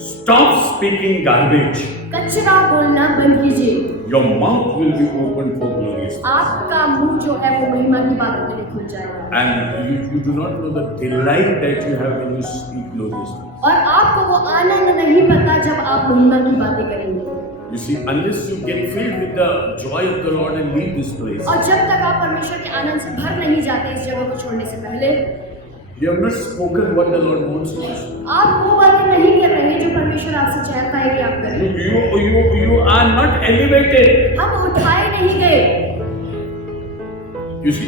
Stop speaking garbage. कचरा बोलना बंद कीजिए। Your mouth will be open for glorious. आपका मुंह जो है वो महिमा की बातों के लिए खुल जाएगा। And you do not know the delight that you have when you speak glorious things. और आपको वो आनंद नहीं पता जब आप महिमा की बातें करेंगे। You see, unless you get filled with the joy of the Lord and leave this place, और जब तक आप परमेश्वर के आनंद से भर नहीं जाते इस जगह को छोड़ने से पहले, You have not spoken what the Lord wants you to say. आप वो बातें नहीं कर रहे हैं जो परमेश्वर आपसे चाहता है कि आप करें। You are not elevated. हम उठाए नहीं गए। You see,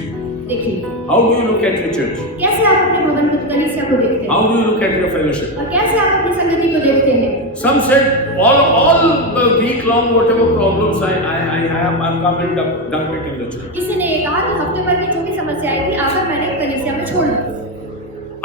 देखिए, how do you look at your church? कैसे आप अपने भवन को कलीसिया को देखते हैं How do you look at your fellowship? और कैसे आप अपनी संगति को देखते हैं। Some said all the week long whatever problems I have, I'm come and dump it in the church. किसी ने ये कहा कि हफ्ते भर की जो भी समस्याएं थी आकर मैंने कलीसिया में छोड़ दी।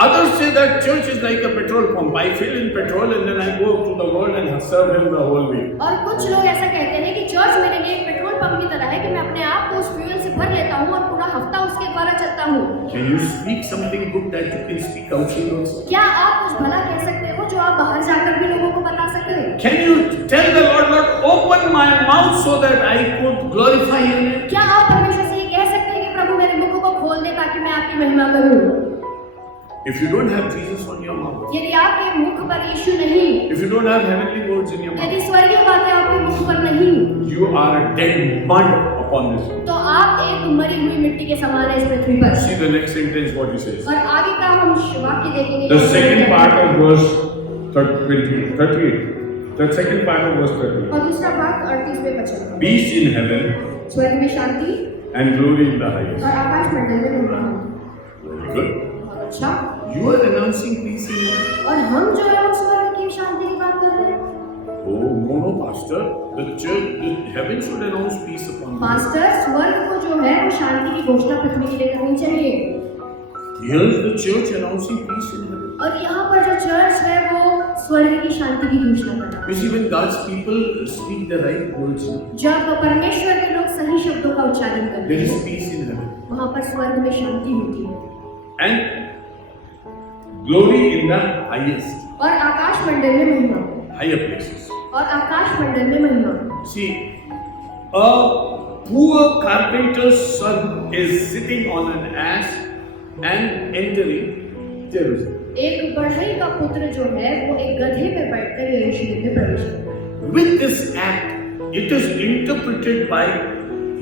Others say that church is like a petrol pump. I fill in petrol and then I go to the world and serve him the whole week. और कुछ लोग ऐसा कहते हैं कि चर्च मेरे लिए एक पेट्रोल पंप की तरह है कि मैं अपने आप को उस फ्यूल से भर लेता हूँ और पूरा हफ्ता उसके द्वारा चलता हूँ। Can you speak something good that you can speak outside also? क्या आप कुछ भला कह सकते हो जो आप बाहर जाकर भी लोगों को बता सकते हैं? Can you tell the Lord, Lord, open my mouth so that I could glorify your name? क्या आप परमेश्वर से ये कह सकते हैं कि प्रभु मेरे मुख को खोल दे ताकि मैं आपकी महिमा करूं? If you don't have Jesus on your mouth, यदि आपके मुख पर यीशु नहीं, if you don't have heavenly words in your यदि mouth, स्वर्गीय बातें आपके मुख पर नहीं, you are a dead mud upon this earth. तो आप एक मरी हुई मिट्टी के समान है इस पृथ्वी पर। See the next sentence what he says. और आगे का हम वाक्य देखेंगे। The second part of verse 38. The second part of verse 38. और दूसरा भाग 38वें वचन का। Peace in heaven स्वर्ग में शांति and glory in the highest. और आकाश मंडल में महिमा। Very good. बहुत अच्छा। You are announcing peace in heaven. और हम जो है वो स्वर्ग की शांति की बात कर रहे हैं। Oh, no, pastor. The church, the heaven should announce peace upon you. Master, स्वर्ग को जो है वो शांति की घोषणा पृथ्वी के लिए करनी चाहिए। Here is the church announcing peace in heaven. और यहाँ पर जो चर्च है वो स्वर्ग की शांति की घोषणा कर रहा है। You see, when God's people speak the right words, जब परमेश्वर के लोग सही शब्दों का उच्चारण करते there is हैं, peace in heaven. वहाँ पर स्वर्ग में शांति होती है And glory in the highest, और आकाश मंडल में महिमा। higher places. और आकाश मंडल में महिमा। See, a poor carpenter's son is sitting on an ass and entering Jerusalem. एक बढ़ई का पुत्र जो है वो एक गधे पे बैठकर यरूशलेम में प्रवेश करता है। With this act, it is interpreted by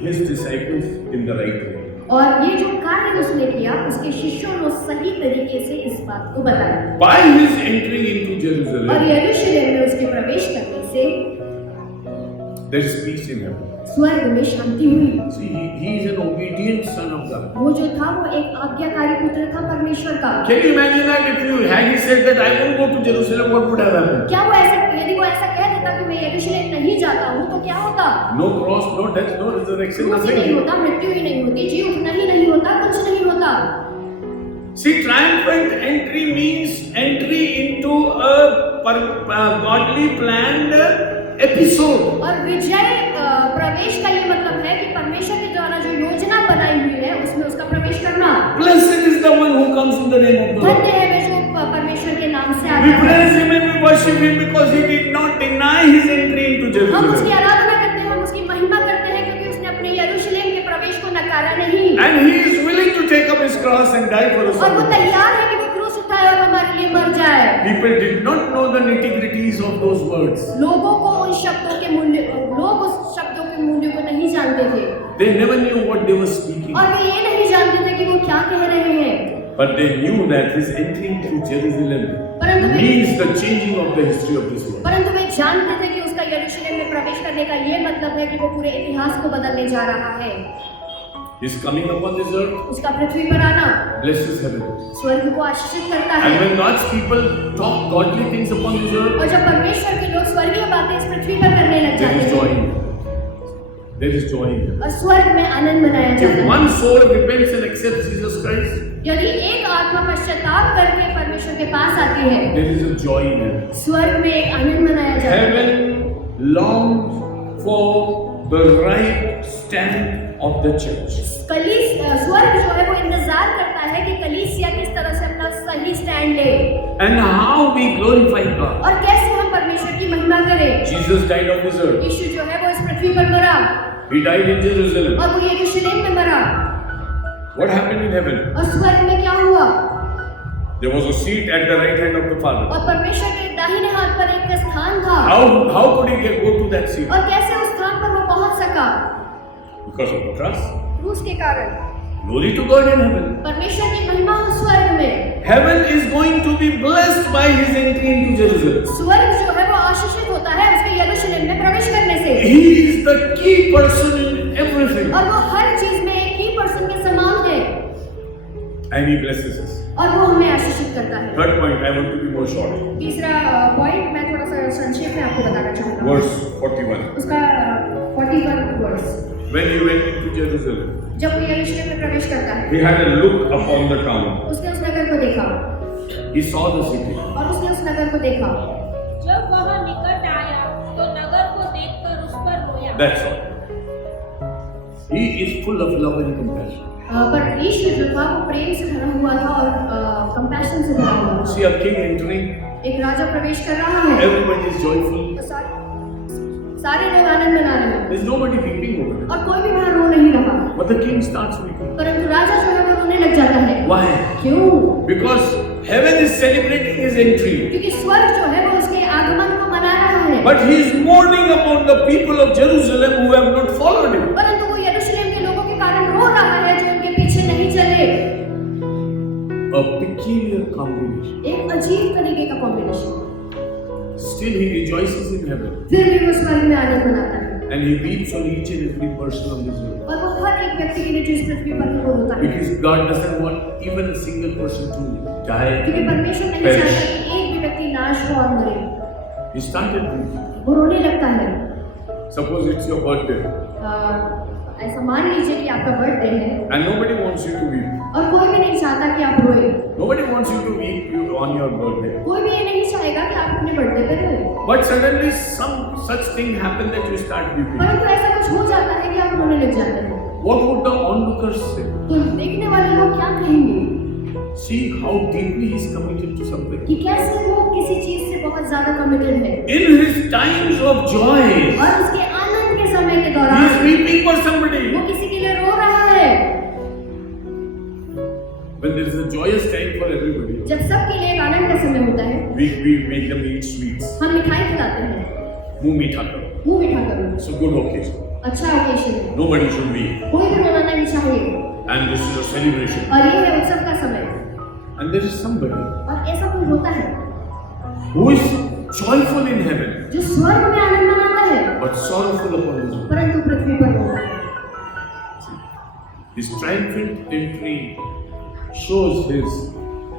his disciples in the right way. और ये जो कार्य उसने किया उसके शिष्यों ने सही तरीके से इस बात को बताया। By his entering into और Jerusalem, यरूशलेम में उसके प्रवेश करने से there is peace in heaven. स्वर्ग में शांति हुई। See, he is an obedient son of God. वो जो था वो एक आज्ञाकारी पुत्र था परमेश्वर का। Can you imagine that if you had he said that I won't go to Jerusalem, what would have happened? क्या वो ऐसा यदि वो ऐसा कह देता कि मैं यरूशलेम नहीं जाता हूँ तो क्या होता? No cross, no death, no resurrection, क्रूस ही नहीं nothing. होता, मृत्यु ही नहीं होती, जी उठना ही नहीं होता, कुछ नहीं होता। See, triumphant entry means entry into a godly planned episode. और विजय प्रवेश का ये मतलब है कि परमेश्वर के द्वारा जो योजना बनाई हुई है उसमें उसका प्रवेश करना। Blessed is the one who comes in the name of the धन्य Lord. है वे जो परमेश्वर के नाम से We आते हैं। praise him and we worship him because he did not deny his entry into हम उसकी Jerusalem. आराधना करते हैं, हम उसकी महिमा करते हैं क्योंकि उसने अपने यरूशलेम के प्रवेश को नकारा नहीं। And he is willing to take up his cross and die for us. और वो तैयार है कि वो क्रूस उठाए और हमारे लिए मर जाए। People did not know the nitty-gritties of those words. लोगों को उन शब्दों के मूल्य, लोग उस शब्दों के मूल्य को नहीं जानते थे They never knew what they were speaking. और वे ये नहीं जानते थे कि वो क्या कह रहे हैं। But they knew that his entry into Jerusalem means the changing of the history of this world. परंतु वे जानते थे कि उसका यरूशलेम में प्रवेश करने का ये मतलब है कि वो पूरे इतिहास को बदलने जा रहा है। His coming upon this earth उसका पृथ्वी पर आना blesses heaven. स्वर्ग को आशीषित करता And है। when God's people talk godly things upon this earth, और जब परमेश्वर के लोग स्वर्गीय बातें इस पृथ्वी पर करने लग there जाते is joy हैं in it. There is joy in it. और स्वर्ग में आनंद मनाया जाता If है। one soul repents and accepts Jesus Christ, यदि एक आत्मा पश्चाताप करके परमेश्वर के पास आती है there is a joy in it. स्वर्ग में एक आनंद मनाया जाता है। Heaven longs for the right stand of the church. स्वर्ग जो है वो इंतजार करता है कि कलीसिया किस तरह से अपना सही स्टैंड ले And how we glorify God. और कैसे हम परमेश्वर की महिमा करें। Jesus died on this earth. यीशु जो है वो इस पृथ्वी पर मरा He died in Jerusalem. और वो यरूशलेम में मरा। What happened in heaven? और स्वर्ग में क्या हुआ? There was a seat at the right hand of the Father. और परमेश्वर के दाहिने हाथ पर एक स्थान था। How could he go to that seat? और कैसे उस स्थान पर वो पहुंच सका? Because of the cross. क्रूस के कारण। Glory to God in heaven. परमेश्वर की महिमा हो स्वर्ग में। Heaven is going to be blessed by his entry into Jerusalem. स्वर्ग जो है वो आशीषित होता है उसके यरूशलेम में प्रवेश करने से। He is the key person in everything. और वो हर चीज में एक की पर्सन के समान है। And he blesses us. और वो हमें आशीषित करता है। Third point, I want to be more short. तीसरा पॉइंट मैं थोड़ा सा संक्षेप में आपको बताना चाहता हूँ। Verse 41. उसका 41 verse. When he went into Jerusalem, जब वो यरूशलेम में प्रवेश करता है, he had a look upon the town. उसने उस नगर को देखा He saw the city. और उसने उस नगर को देखा। जब वह निकट आया तो नगर को देखकर उस पर रोया। That's all. He is full of love and compassion. पर यीशु जो था वो प्रेम से भरा हुआ था और कंपैशन से भरा हुआ था। See a king entering. एक राजा प्रवेश कर रहा है। Everybody is joyful. सारे लोग आनंद मना रहे हैं There's nobody weeping over it. और कोई भी वहाँ रो नहीं रहा। But the king starts weeping. परंतु राजा जो है वो रोने लग जाता है। Why? क्यों? Because heaven is celebrating his entry. क्योंकि स्वर्ग जो है वो उसके आगमन को मना रहा है। But he is mourning upon the people of Jerusalem who have not followed him. परंतु वो यरूशलेम के लोगों के कारण रो रहा है जो उनके पीछे नहीं चले। A peculiar combination. एक अजीब तरीके का combination. Still he rejoices in heaven. फिर भी वो स्वर्ग में आनंद मनाता है And he weeps on each and every person on this earth. और वो हर एक व्यक्ति के लिए जो इस पृथ्वी पर है वो रोता है। Because God doesn't want even a single person to die क्योंकि and परमेश्वर नहीं perish. चाहता कि एक भी व्यक्ति नाश हो और मरे। He started weeping. वो रोने लगता है। Suppose it's your birthday ऐसा मान लीजिए कि आपका बर्थडे है and nobody wants you to weep. और कोई भी नहीं चाहता कि आप रोए। Nobody wants you to weep on your birthday. कोई भी ये नहीं चाहेगा कि आप अपने बर्थडे पे रोए। But suddenly some such thing happened that you start weeping. परंतु ऐसा कुछ हो जाता है कि आप रोने लग जाते हैं। What would the onlookers say? तो देखने वाले लोग क्या कहेंगे See how deeply he is committed to something. कि कैसे वो किसी चीज से बहुत ज्यादा कमिटेड है In his times of joy, और उसके आनंद के समय के he is दौरान weeping for somebody. वो किसी के लिए रो रहा है। When there is a joyous time for everybody, जब सबके लिए एक आनंद का समय होता है we make them eat sweets. हम मिठाई खिलाते हैं। मुंह मीठा करो. मुंह मीठा करो। It's a good occasion. अच्छा ओकेशन है। Nobody should weep. कोई भी रोना नहीं चाहिए And this is a celebration. और ये है उत्सव का समय And there is somebody और ऐसा कोई होता है who is joyful in heaven, जो स्वर्ग में आनंद मनाता है but sorrowful upon this earth. परंतु पृथ्वी पर रोता है। His triumphant entry shows his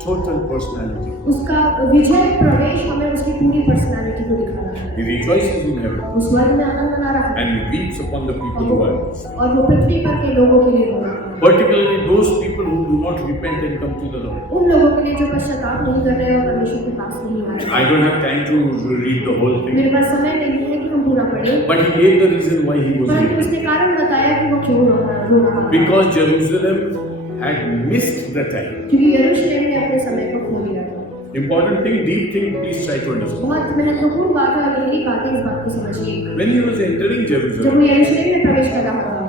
total personality. उसका विजय प्रवेश हमें उसकी पूरी पर्सनालिटी को दिखा रहा है। He rejoices in heaven वो स्वर्ग में आनंद मना रहा है and he weeps upon the people who are. और वो पृथ्वी पर के लोगों के लिए रो रहा है। Particularly those people who do not repent and come to the Lord. उन लोगों के लिए जो पश्चाताप नहीं कर रहे और परमेश्वर के पास नहीं आ रहे। I don't have time to read the whole thing. मेरे पास समय नहीं है कि हम पूरा पढ़ें But he gave the reason why he was परंतु weeping. उसने कारण बताया कि वो क्यों रो रहा है। Because Jerusalem had missed the time. क्योंकि यरूशलेम ने अपने समय को खो दिया था। Important thing, deep thing, please try to understand. बहुत महत्वपूर्ण बात है और गहरी बात है, इस बात को समझिए। When he was entering जब Jerusalem, वो यरूशलेम में प्रवेश कर रहा था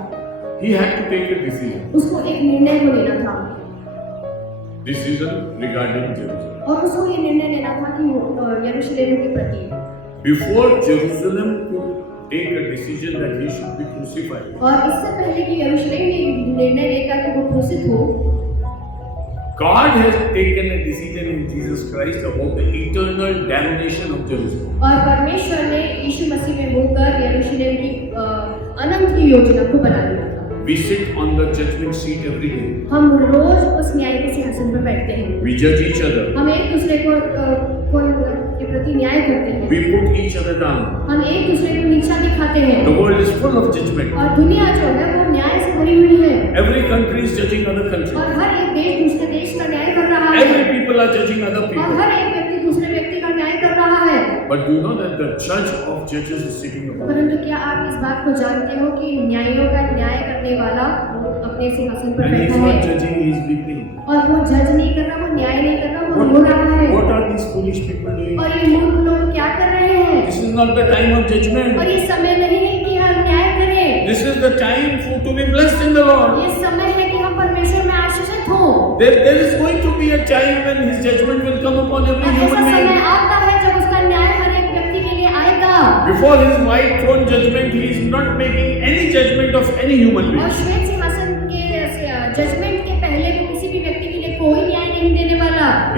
he had to take a decision. उसको एक निर्णय को लेना था Decision regarding Jerusalem. और उसको ये निर्णय लेना था कि वो यरूशलेम के प्रति Before Jerusalem could take a decision that he should be crucified, और इससे पहले कि यरूशलेम ने निर्णय लेकर कि वो क्रूसित हो God has taken a decision in Jesus Christ about the eternal damnation of Jerusalem. और परमेश्वर ने यीशु मसीह में होकर यरूशलेम की अनंत की योजना को बना लिया था। We sit on the judgment seat every day. हम रोज उस न्याय के सिंहासन पर बैठते हैं। We judge each other. हम एक दूसरे को के प्रति न्याय करते हैं। We put each other down. हम एक दूसरे को नीचा दिखाते हैं। The world is full of judgment. और दुनिया जो है वो न्याय से भरी हुई है। Every country is judging other country. और हर एक देश दूसरे देश का न्याय कर रहा है। Every people are judging other और people. हर एक व्यक्ति दूसरे व्यक्ति का न्याय कर रहा है। But do you know that the judge of judges is sitting above? परंतु क्या आप इस बात को जानते हो कि न्यायों का न्याय करने वाला अपने सिंहासन पर And he is बैठा not है judging, he is weeping. और वो जज नहीं कर रहा, वो न्याय नहीं कर रहा, वो रो रहा है। What are these foolish people doing? और ये मूर्ख लोग क्या कर रहे हैं? This is not the time of और judgment. ये समय नहीं है कि हम न्याय करें। This is the time to be blessed in the Lord. ये समय है कि हम परमेश्वर में आशीषित हों। There is going to be a time when his judgment will come upon every और ऐसा human समय being. आता है जब उसका न्याय हर एक व्यक्ति के लिए आएगा। Before his white throne judgment, he is not making any judgment of any human और being. श्वेत सिंहासन के जजमेंट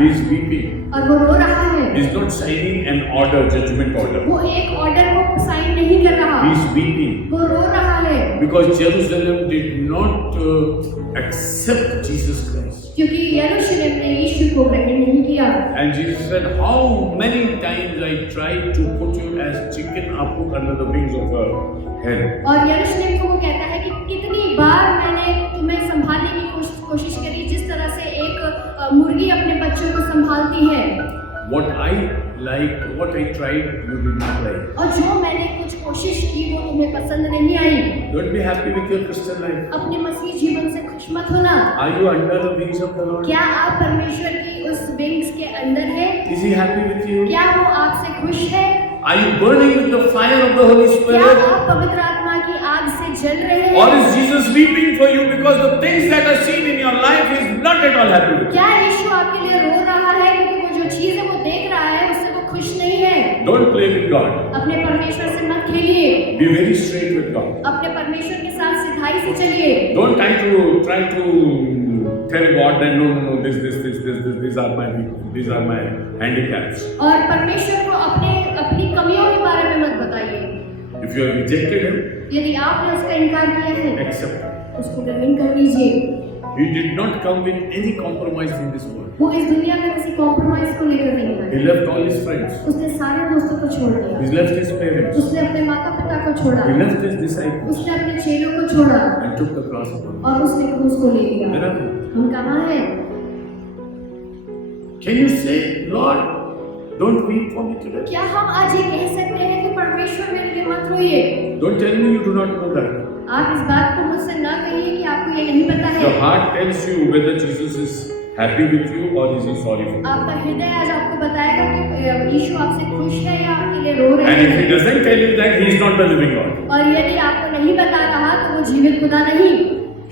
He is weeping. और वो रो रहा है। He is not signing an order, judgment order. वो एक ऑर्डर को साइन नहीं कर रहा, He is weeping वो रो रहा है, because Jerusalem did not accept Jesus Christ. क्योंकि यरूशलेम ने यीशु को ग्रहण नहीं किया। And Jesus said, "How many times I tried to put you as chicken are put under the wings of a hen." और यरूशलेम को वो कहता है कि कितनी बार मैंने तुम्हें संभालने की कोशिश करी, जिस तरह से एक मुर्गी अपने बच्चों को संभालती है। What I liked, what I tried, you did not like. और जो मैंने कुछ कोशिश की वो तुम्हें पसंद नहीं आई। Don't be happy with your Christian life. अपने मसीह जीवन से खुश मत होना। Are you under the wings of the Lord? क्या आप परमेश्वर की उस विंग्स के अंदर है? Is He happy with you? क्या वो आपसे खुश है? Are you burning with the fire of the Holy क्या Spirit? आप पवित्र आत्मा की आग से जल रहे Or हैं? is Jesus weeping for you because the things that are seen in your life is not at all happy with you? क्या यीशु आपके लिए रो रहा है क्योंकि वो जो चीज है वो देख रहा है उससे वो खुश नहीं है? Don't play with God. अपने परमेश्वर से मत खेलिए, Be very straight with God. अपने परमेश्वर के साथ सिधाई से चलिए। Don't try to tell God that no, these are my handicaps. और परमेश्वर को अपनी कमियों के बारे में मत बताइए। If you have rejected Him, यदि आपने उसका इनकार किया है, accept it. उसको ग्रहण कर लीजिए। He did not come with any compromise in this world. वो इस दुनिया में किसी कॉम्प्रोमाइज को लेकर नहीं He आया। left all his friends. उसने सारे दोस्तों को छोड़ दिया, He left his parents. उसने अपने माता पिता को छोड़ा, He left his disciples उसने अपने चेलों को छोड़ा and took the cross upon him. और उसने क्रूस को ले लिया। Where are you? हम कहाँ हैं? Can you say, Lord, don't weep for me today? क्या हम आज ये कह सकते हैं कि परमेश्वर मेरे लिए मत रोइए? Don't tell me you do not know that. आप इस बात को मुझसे न कहिए कि आपको ये नहीं पता The है। heart tells you whether Jesus is happy with you or is he sorry for you. आपका हृदय आज आपको बताएगा कि यीशु आपसे खुश है या आपके लिए रो रहे And if he हैं। doesn't tell you that, he is not the living God. और यदि आपको नहीं बता रहा तो वो जीवित खुदा नहीं,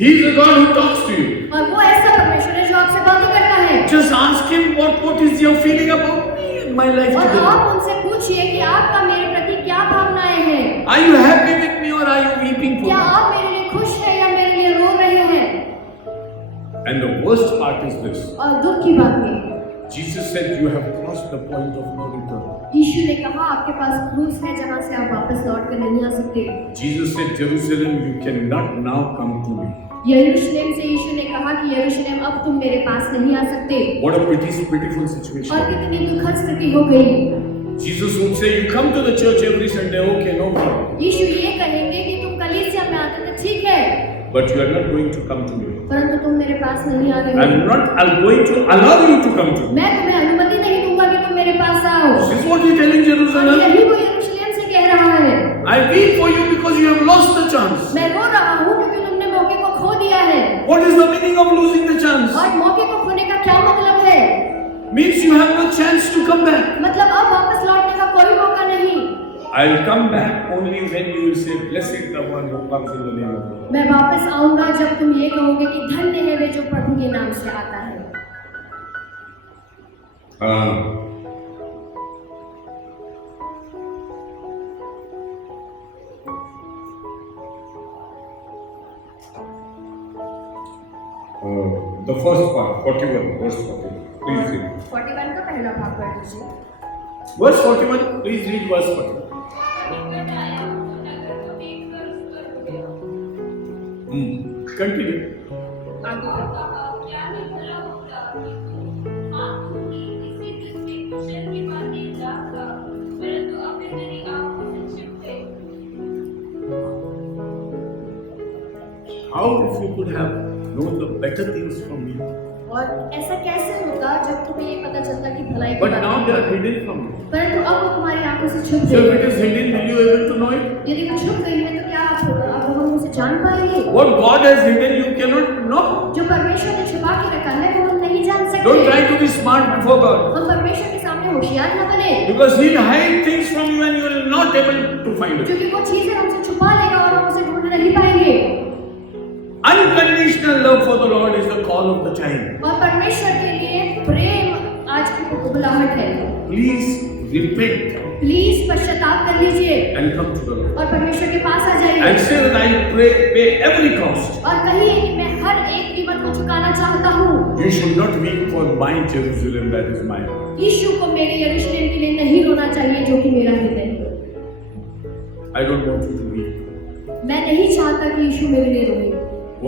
He is the God who talks to you. और वो ऐसा परमेश्वर है जो आपसे बातें करता है। Just ask him what is your feeling about me and my life और today. आप उनसे पूछिए कि आपका मेरे प्रति क्या भावनाएं हैं? Are you happy with me or are you weeping for क्या me? आप मेरे लिए खुश हैं या मेरे लिए रो रहे हैं? And the worst part is this. और दुख की बात है, Jesus said you have crossed the point of no return. यीशु ने कहा आपके पास क्रूस है जहाँ से आप वापस लौट कर नहीं आ सकते। Jesus said, Jerusalem, you cannot now come to me. यरूशलेम से यीशु ने कहा कि यरूशलेम अब तुम मेरे पास नहीं आ सकते। What a pitiful और situation. कितनी दुखद स्थिति हो गई। Jesus would say, you come to the church every Sunday, okay, no problem. यीशु ये कहेंगे कि तुम कलीसिया में आते थे, ठीक है, But you are not going to come to me. परंतु तुम मेरे पास नहीं आ रहे हो। I'm going to allow you to come to me. मैं तुम्हें अनुमति नहीं दूंगा कि तुम मेरे पास आओ। This is what he's telling और Jerusalem. यही वो यरूशलेम से कह रहा है। I weep for you because you have lost the chance. मैं रो रहा हूँ क्योंकि तुमने मौके को खो दिया है। What is the meaning of losing the chance? और मौके को खोने का क्या मतलब है? Means you have no chance to come back. मतलब अब वापस लौटने का कोई मौका नहीं। I'll come back only when you will say, blessed the one who comes in the name of the Lord. मैं वापस आऊंगा जब तुम ये कहोगे कि धन्य है वे जो प्रभु के नाम से आता है। The first part, 41, verse 41. Please read. 41 का पहला भाग पढ़ लीजिए। Verse 41, please read verse 41. निकट आया तो नगर को देखकर उस पर रो गया। Continue. आगे और बढ़ो। कहा, क्या ही भला होता कि तू आंखों की किसी दृष्टि कुशल की बातें जानता, परंतु अब वे तेरी आंखों से छिप गए। How if you could have known the better things from me? और ऐसा कैसे होता जब तुम्हें ये पता चलता कि भलाई की But बात now है? they are hidden from you. परंतु अब वो तुम्हारी आंखों से छुप So if गई। it is hidden, will you able to know it? यदि वो छुप गई है तो क्या अब हम उसे जान पाएंगे? What God has hidden, you cannot know. जो परमेश्वर ने छुपा के रखा है वो हम नहीं जान Don't try सकते। to be smart before God. हम परमेश्वर के सामने होशियार न बने, Because He'll hide things from you and you will not able to find it. क्योंकि वो चीजें हमसे छुपा लेगा और हम उसे ढूंढ नहीं पाएंगे। Unconditional love for the Lord is the call of the time. और परमेश्वर के लिए प्रेम आज की बुलाहट है। Please repent प्लीज पश्चाताप कर लीजिए and come to the Lord. और परमेश्वर के पास आ And जाइए say that I pray, pay every cost. और कहिए कि मैं हर एक कीमत को चुकाना चाहता हूँ। You should not weep for my Jerusalem, that is my heart. यीशु को मेरे यरूशलेम के लिए नहीं रोना चाहिए जो कि मेरा हृदय है। I don't want you to weep. मैं नहीं चाहता कि यीशु मेरे लिए रोए।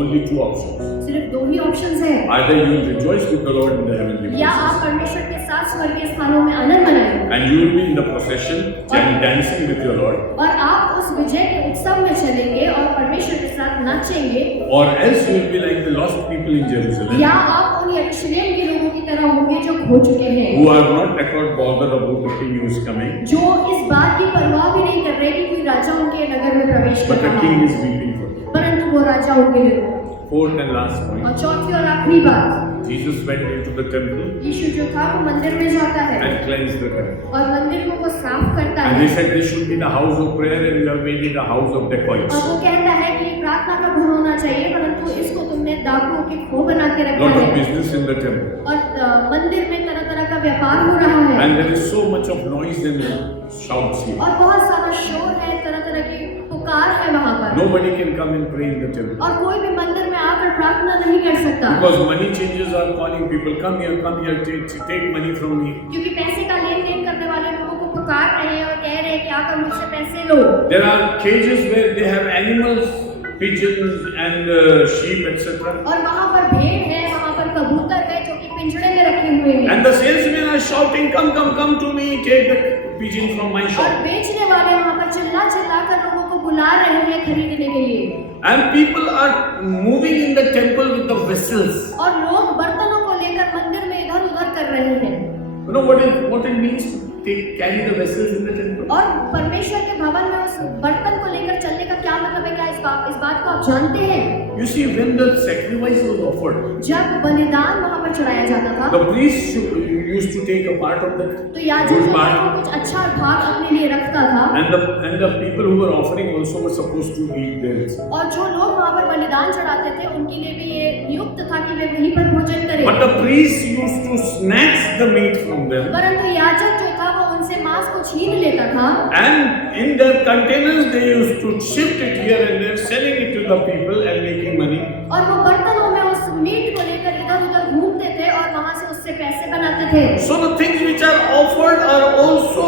Only two options. सिर्फ दो ही ऑप्शंस हैं। Either you will rejoice with the Lord in the heavenly या आप places, परमेश्वर के साथ स्वर्गीय स्थानों में आनंद मनाएं and you will be in the procession and dancing with your Lord, और आप उस विजय के उत्सव में चलेंगे और परमेश्वर के साथ नाचेंगे, or else you will be like the lost people in Jerusalem, या आप उन यरूशलेम के लोगों की तरह होंगे जो खो चुके हैं, who are not at all bothered about the king who is coming, जो इस बात की परवाह भी नहीं कर रहे कि कोई राजा उनके नगर में प्रवेश but कर the रहा king है, is weeping for them. परंतु वो राजा उनके लिए रो रहा है। Fourth and last point, और चौथी और आखिरी बात, Jesus went into the temple यीशु जो था वो मंदिर में जाता है and cleansed the temple. और मंदिर को वो साफ करता And है they said this should be the house of prayer and you have made it a house of dacoits. और वो कहता है कि ये प्रार्थना का घर होना चाहिए, परंतु इसको तुमने डाकुओं के खो बना के रखा Lot of है business in the temple. और मंदिर में तरह तरह का व्यापार हो रहा है And there is so much of noise and shouts here. और बहुत सारा शोर है, तरह तरह की पुकार है वहाँ पर Nobody can come and pray in the temple. और कोई भी मंदिर में आकर प्रार्थना नहीं कर सकता Because money changers are calling people, come here, take money from me. क्योंकि पैसे का लेन देन करने वाले लोगों को पुकार रहे हैं और कह रहे हैं कि आकर मुझसे पैसे लो। There are cages where they have animals, pigeons and sheep, etc. और वहाँ पर भेड़ है, वहाँ पर कबूतर है जो कि पिंजड़े में रखे हुए हैं And the salesmen are shouting, come to me, take the pigeon from my और shop. बेचने वाले वहाँ पर चिल्ला चिल्ला कर लोगों को बुला रहे हैं खरीदने के लिए And people are moving in the temple with the vessels. और लोग बर्तनों को लेकर मंदिर में इधर उधर कर रहे हैं You know what it means to carry the vessels in the temple? और परमेश्वर के भवन में उस बर्तन को लेकर चलने का क्या मतलब है? क्या इस बात को आप जानते हैं? You see, when the sacrifice was offered, जब बलिदान वहाँ पर चढ़ाया जाता था the priests used to take a part of that तो याजक good जो था part, वो कुछ अच्छा भाग अपने लिए रखता था and the people who were offering also were supposed to eat there. और जो लोग वहाँ पर बलिदान चढ़ाते थे उनके लिए भी ये नियुक्त था कि वे वहीं पर भोजन करें But the priests used to snatch the meat from them, परंतु याजक जो था वो उनसे मांस को छीन लेता था and in their containers they used to shift it here and there, selling it to the people and making money. और वो बर्तनों में उस मीट को लेकर इधर उधर घूमते थे और वहां से उससे पैसे बनाते थे So the things which are offered are also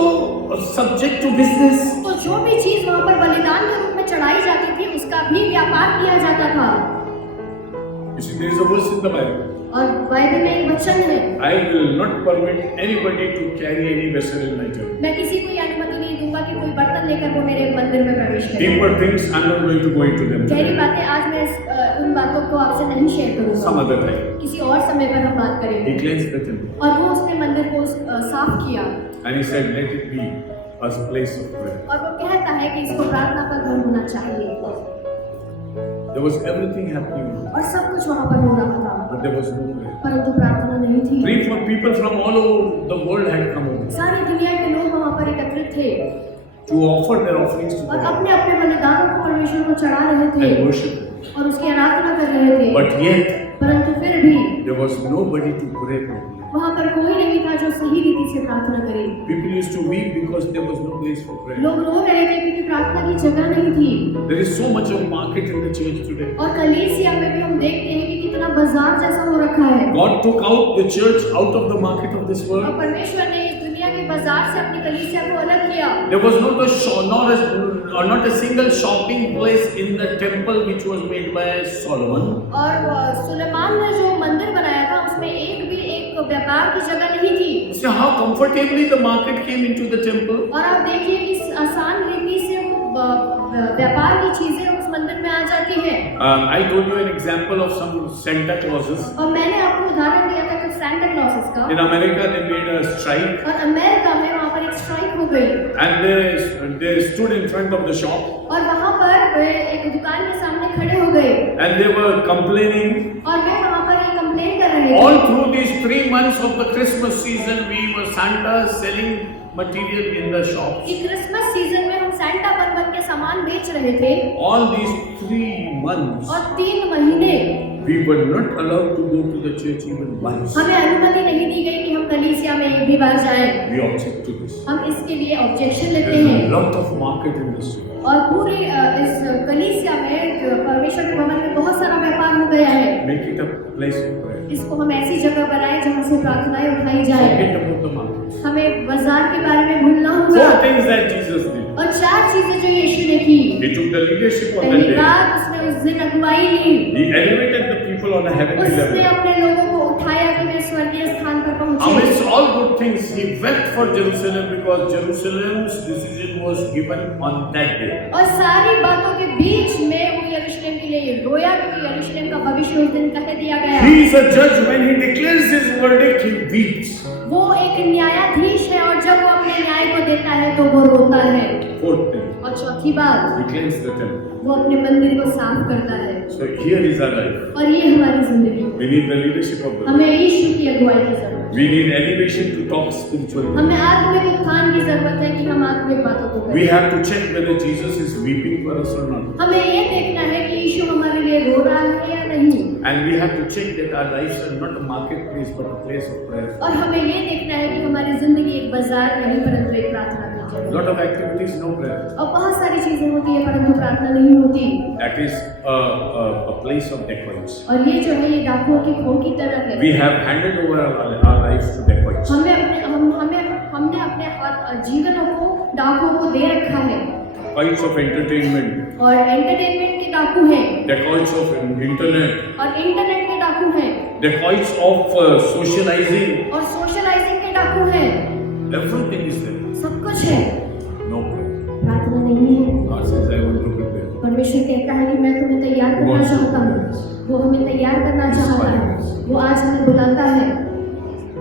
subject to business. तो जो भी चीज वहां पर बलिदान के रूप में चढ़ाई जाती थी उसका भी व्यापार किया जाता था You see, there is a verse in the Bible. और बाइबल में एक वचन है I will not permit anybody to carry any vessel in my temple. मैं किसी को ये अनुमति नहीं दूंगा कि कोई बर्तन लेकर वो मेरे मंदिर में प्रवेश करे Deeper things, I'm not going to go into them गहरी today. बातें आज मैं उन बातों को आपसे नहीं शेयर Some करूंगा other time. किसी और समय पर हम बात करेंगे He cleansed the temple और वो उसने मंदिर को साफ किया and he said, let it be a place of prayer. और वो कहता है कि इसको प्रार्थना का घर होना चाहिए There was everything happening, और सब कुछ वहाँ पर हो रहा था but there was no prayer. परंतु प्रार्थना नहीं थी People from all over the world had come over सारी दुनिया के लोग वहाँ पर एकत्रित थे to offer their offerings to और God अपने अपने बलिदानों को परमेश्वर को चढ़ा रहे थे and worship Him. और उसकी आराधना कर रहे थे But yet, परंतु फिर भी there was nobody to pray properly. वहाँ पर कोई नहीं था जो सही रीति से प्रार्थना करे People used to weep because there was no place for prayer. लोग रो रहे थे क्योंकि प्रार्थना की जगह नहीं थी There is so much of market in the church today. और कलीसिया में भी हम देखते हैं कि कितना बाजार जैसा हो रखा है God took out the church out of the market of this और world. परमेश्वर ने इस दुनिया के बाजार से अपनी कलीसिया को अलग किया There was not a single shopping place in the temple which was made by Solomon. और सुलेमान ने जो मंदिर बनाया था उसमें एक भी एक व्यापार की जगह नहीं थी See how comfortably the market came into the temple. और आप देखिए कि आसान रीति से वो व्यापार की चीजें उस मंदिर में आ जाती है I told you an example of some Santa Clauses. और मैंने आपको उदाहरण दिया था कि सैंटा क्लॉसेस का In America, they made a strike और अमेरिका में वहाँ पर एक स्ट्राइक हो गई and they stood in front of the shop और वहाँ पर वे एक दुकान के सामने खड़े हो गए and they were complaining. और वे वहाँ पर ये कंप्लेन कर रहे All थे through these 3 months of the Christmas season, we were Santa selling material in the shop. कि क्रिसमस सीजन में हम सैंटा बन के सामान बेच रहे थे All these 3 months, और 3 महीने we were not allowed to go to the church even once. हमें अनुमति नहीं दी गई कि हम कलीसिया में एक भी बार जाएं We object to this. हम इसके लिए ऑब्जेक्शन लेते There is हैं a lot of market in this church. और पूरे इस कलीसिया में परमेश्वर के भवन में बहुत सारा व्यापार हो गया है make it a place of prayer. इसको हम ऐसी जगह बनाए जहाँ से प्रार्थनाएं उठाई जाए। Forget about the market. हमें बाजार के बारे में भूलना होगा। 4 things that Jesus did. और 4 चीजें जो यीशु ने की। He took the leadership on that पहली day. बात उसने उस दिन अगुवाई ली। He elevated the people on a heavenly उसने level. अपने लोगों को उठाया कि वे स्वर्गीय स्थान पर पहुंचे। Amidst all good things, he wept for Jerusalem because Jerusalem's decision was given on that day. और सारी बातों के बीच में वो यरूशलेम के लिए रोया क्योंकि यरूशलेम का भविष्य उस दिन कह दिया गया। He is a judge. When he declares his verdict, he weeps. वो एक न्यायाधीश है और जब वो अपने न्याय को देता है तो वो रोता है। 4th thing, और चौथी बात, he cleansed the temple. वो अपने मंदिर को साफ करता है। So here is our life. और ये हमारी जिंदगी। We need the leadership of God. हमें यीशु की अगुवाई की जरूरत है। We need elevation to talk spiritually. हमें आत्मिक उत्थान की जरूरत है कि हम आत्मिक बातों को We करें। have to check whether Jesus is weeping for us or not. हमें ये देखना है कि यीशु हमारे लिए रो रहा है या नहीं। And we have to check that our lives are not a marketplace but a place of prayer. और हमें ये देखना है कि हमारी जिंदगी एक बाजार नहीं परंतु एक प्रार्थना की जगह। Lot of activities, no prayer. और बहुत सारी चीजें होती है परंतु प्रार्थना नहीं होती। That is a place of dacoits. और ये जो है ये डाकुओं की खोह की तरह है। We have handed over our lives to dacoits. हमने अपने जीवनों को डाकुओं को दे रखा है। Dacoits of entertainment, और एंटरटेनमेंट के डाकू हैं dacoits of internet, और इंटरनेट के डाकू हैं dacoits of socializing. और सोशलाइजिंग के डाकू हैं। Everything is there. सब कुछ है, No prayer. प्रार्थना नहीं है। God says, I want to prepare. परमेश्वर कहता है कि मैं तुम्हें तैयार करना चाहता हूँ। वो हमें तैयार करना चाहता है। वो आज हमें बुलाता है।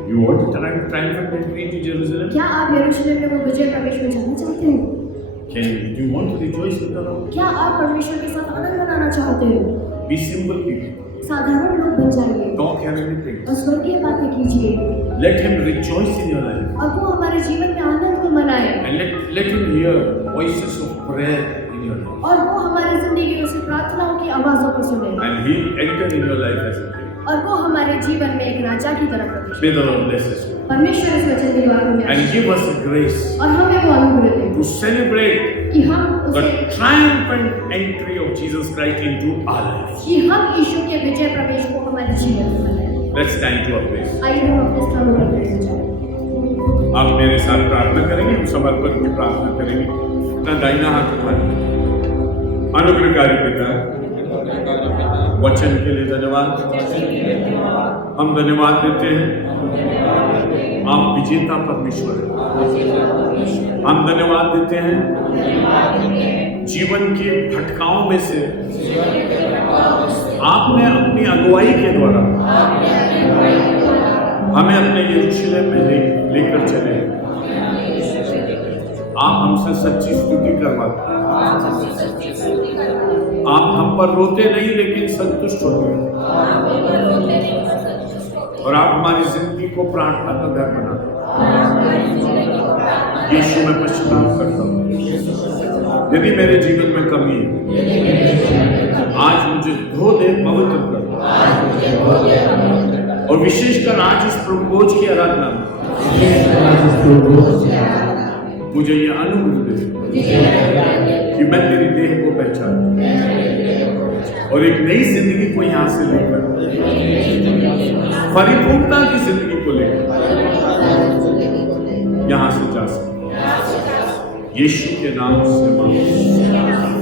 You want to triumphant entry into Jerusalem? क्या आप यरूशलेम में वो विजय प्रवेश में जाना चाहते हो? Do you want to rejoice with the Lord? क्या आप परमेश्वर के साथ आनंद मनाना चाहते हो? Be simple people. साधारण लोग बन जाइए Talk heavenly things. और स्वर्गीय बातें कीजिए Let him rejoice in your life. और वो हमारे जीवन में आनंद को मनाए And let him hear voices of prayer in your life. और वो हमारी जिंदगी में से प्रार्थनाओं की आवाजों को सुने And he'll enter in your life as a king. और वो हमारे जीवन में एक राजा की तरह प्रवेश May the Lord bless us. परमेश्वर इस वचन की द्वारा हमें And give us the grace और हमें वो अनुग्रह दे to celebrate कि हम the उसे triumphant entry of Jesus Christ into our lives. कि हम यीशु के विजय प्रवेश को हमारे जीवन में मनाएं। Let's stand to our place. आइए हम अपने स्थानों पर खड़े हो जाएं। आप मेरे साथ प्रार्थना करेंगे, हम समर्पण की प्रार्थना करेंगे। अपना दाहिना हाथ उठाएं। अनुग्रहकारी पिता, वचन के लिए धन्यवाद। हम धन्यवाद देते हैं, आप विजेता परमेश्वर हैं। हम धन्यवाद देते हैं, जीवन के भटकाओं में से आपने अपनी अगुवाई के द्वारा हमें अपने यरूशलेम में लेकर चले। आप हमसे सच्ची स्तुति करवाते हैं। आप हम पर रोते नहीं लेकिन संतुष्ट होते हैं और आप हमारी जिंदगी को प्रार्थना का घर बनाते हैं। यीशु मैं पश्चाताप करता हूँ, यदि मेरे जीवन में कमी है आज मुझे धो दे, पवित्र कर। और विशेषकर आज इस प्रभु भोज की आराधना में मुझे ये अनुग्रह दे कि मैं तेरी देह को पहचानूं और एक नई जिंदगी को यहाँ से लेकर परिपूर्णता की जिंदगी को लेकर यहाँ से जा सकूं। यीशु के नाम से मांगता हूं।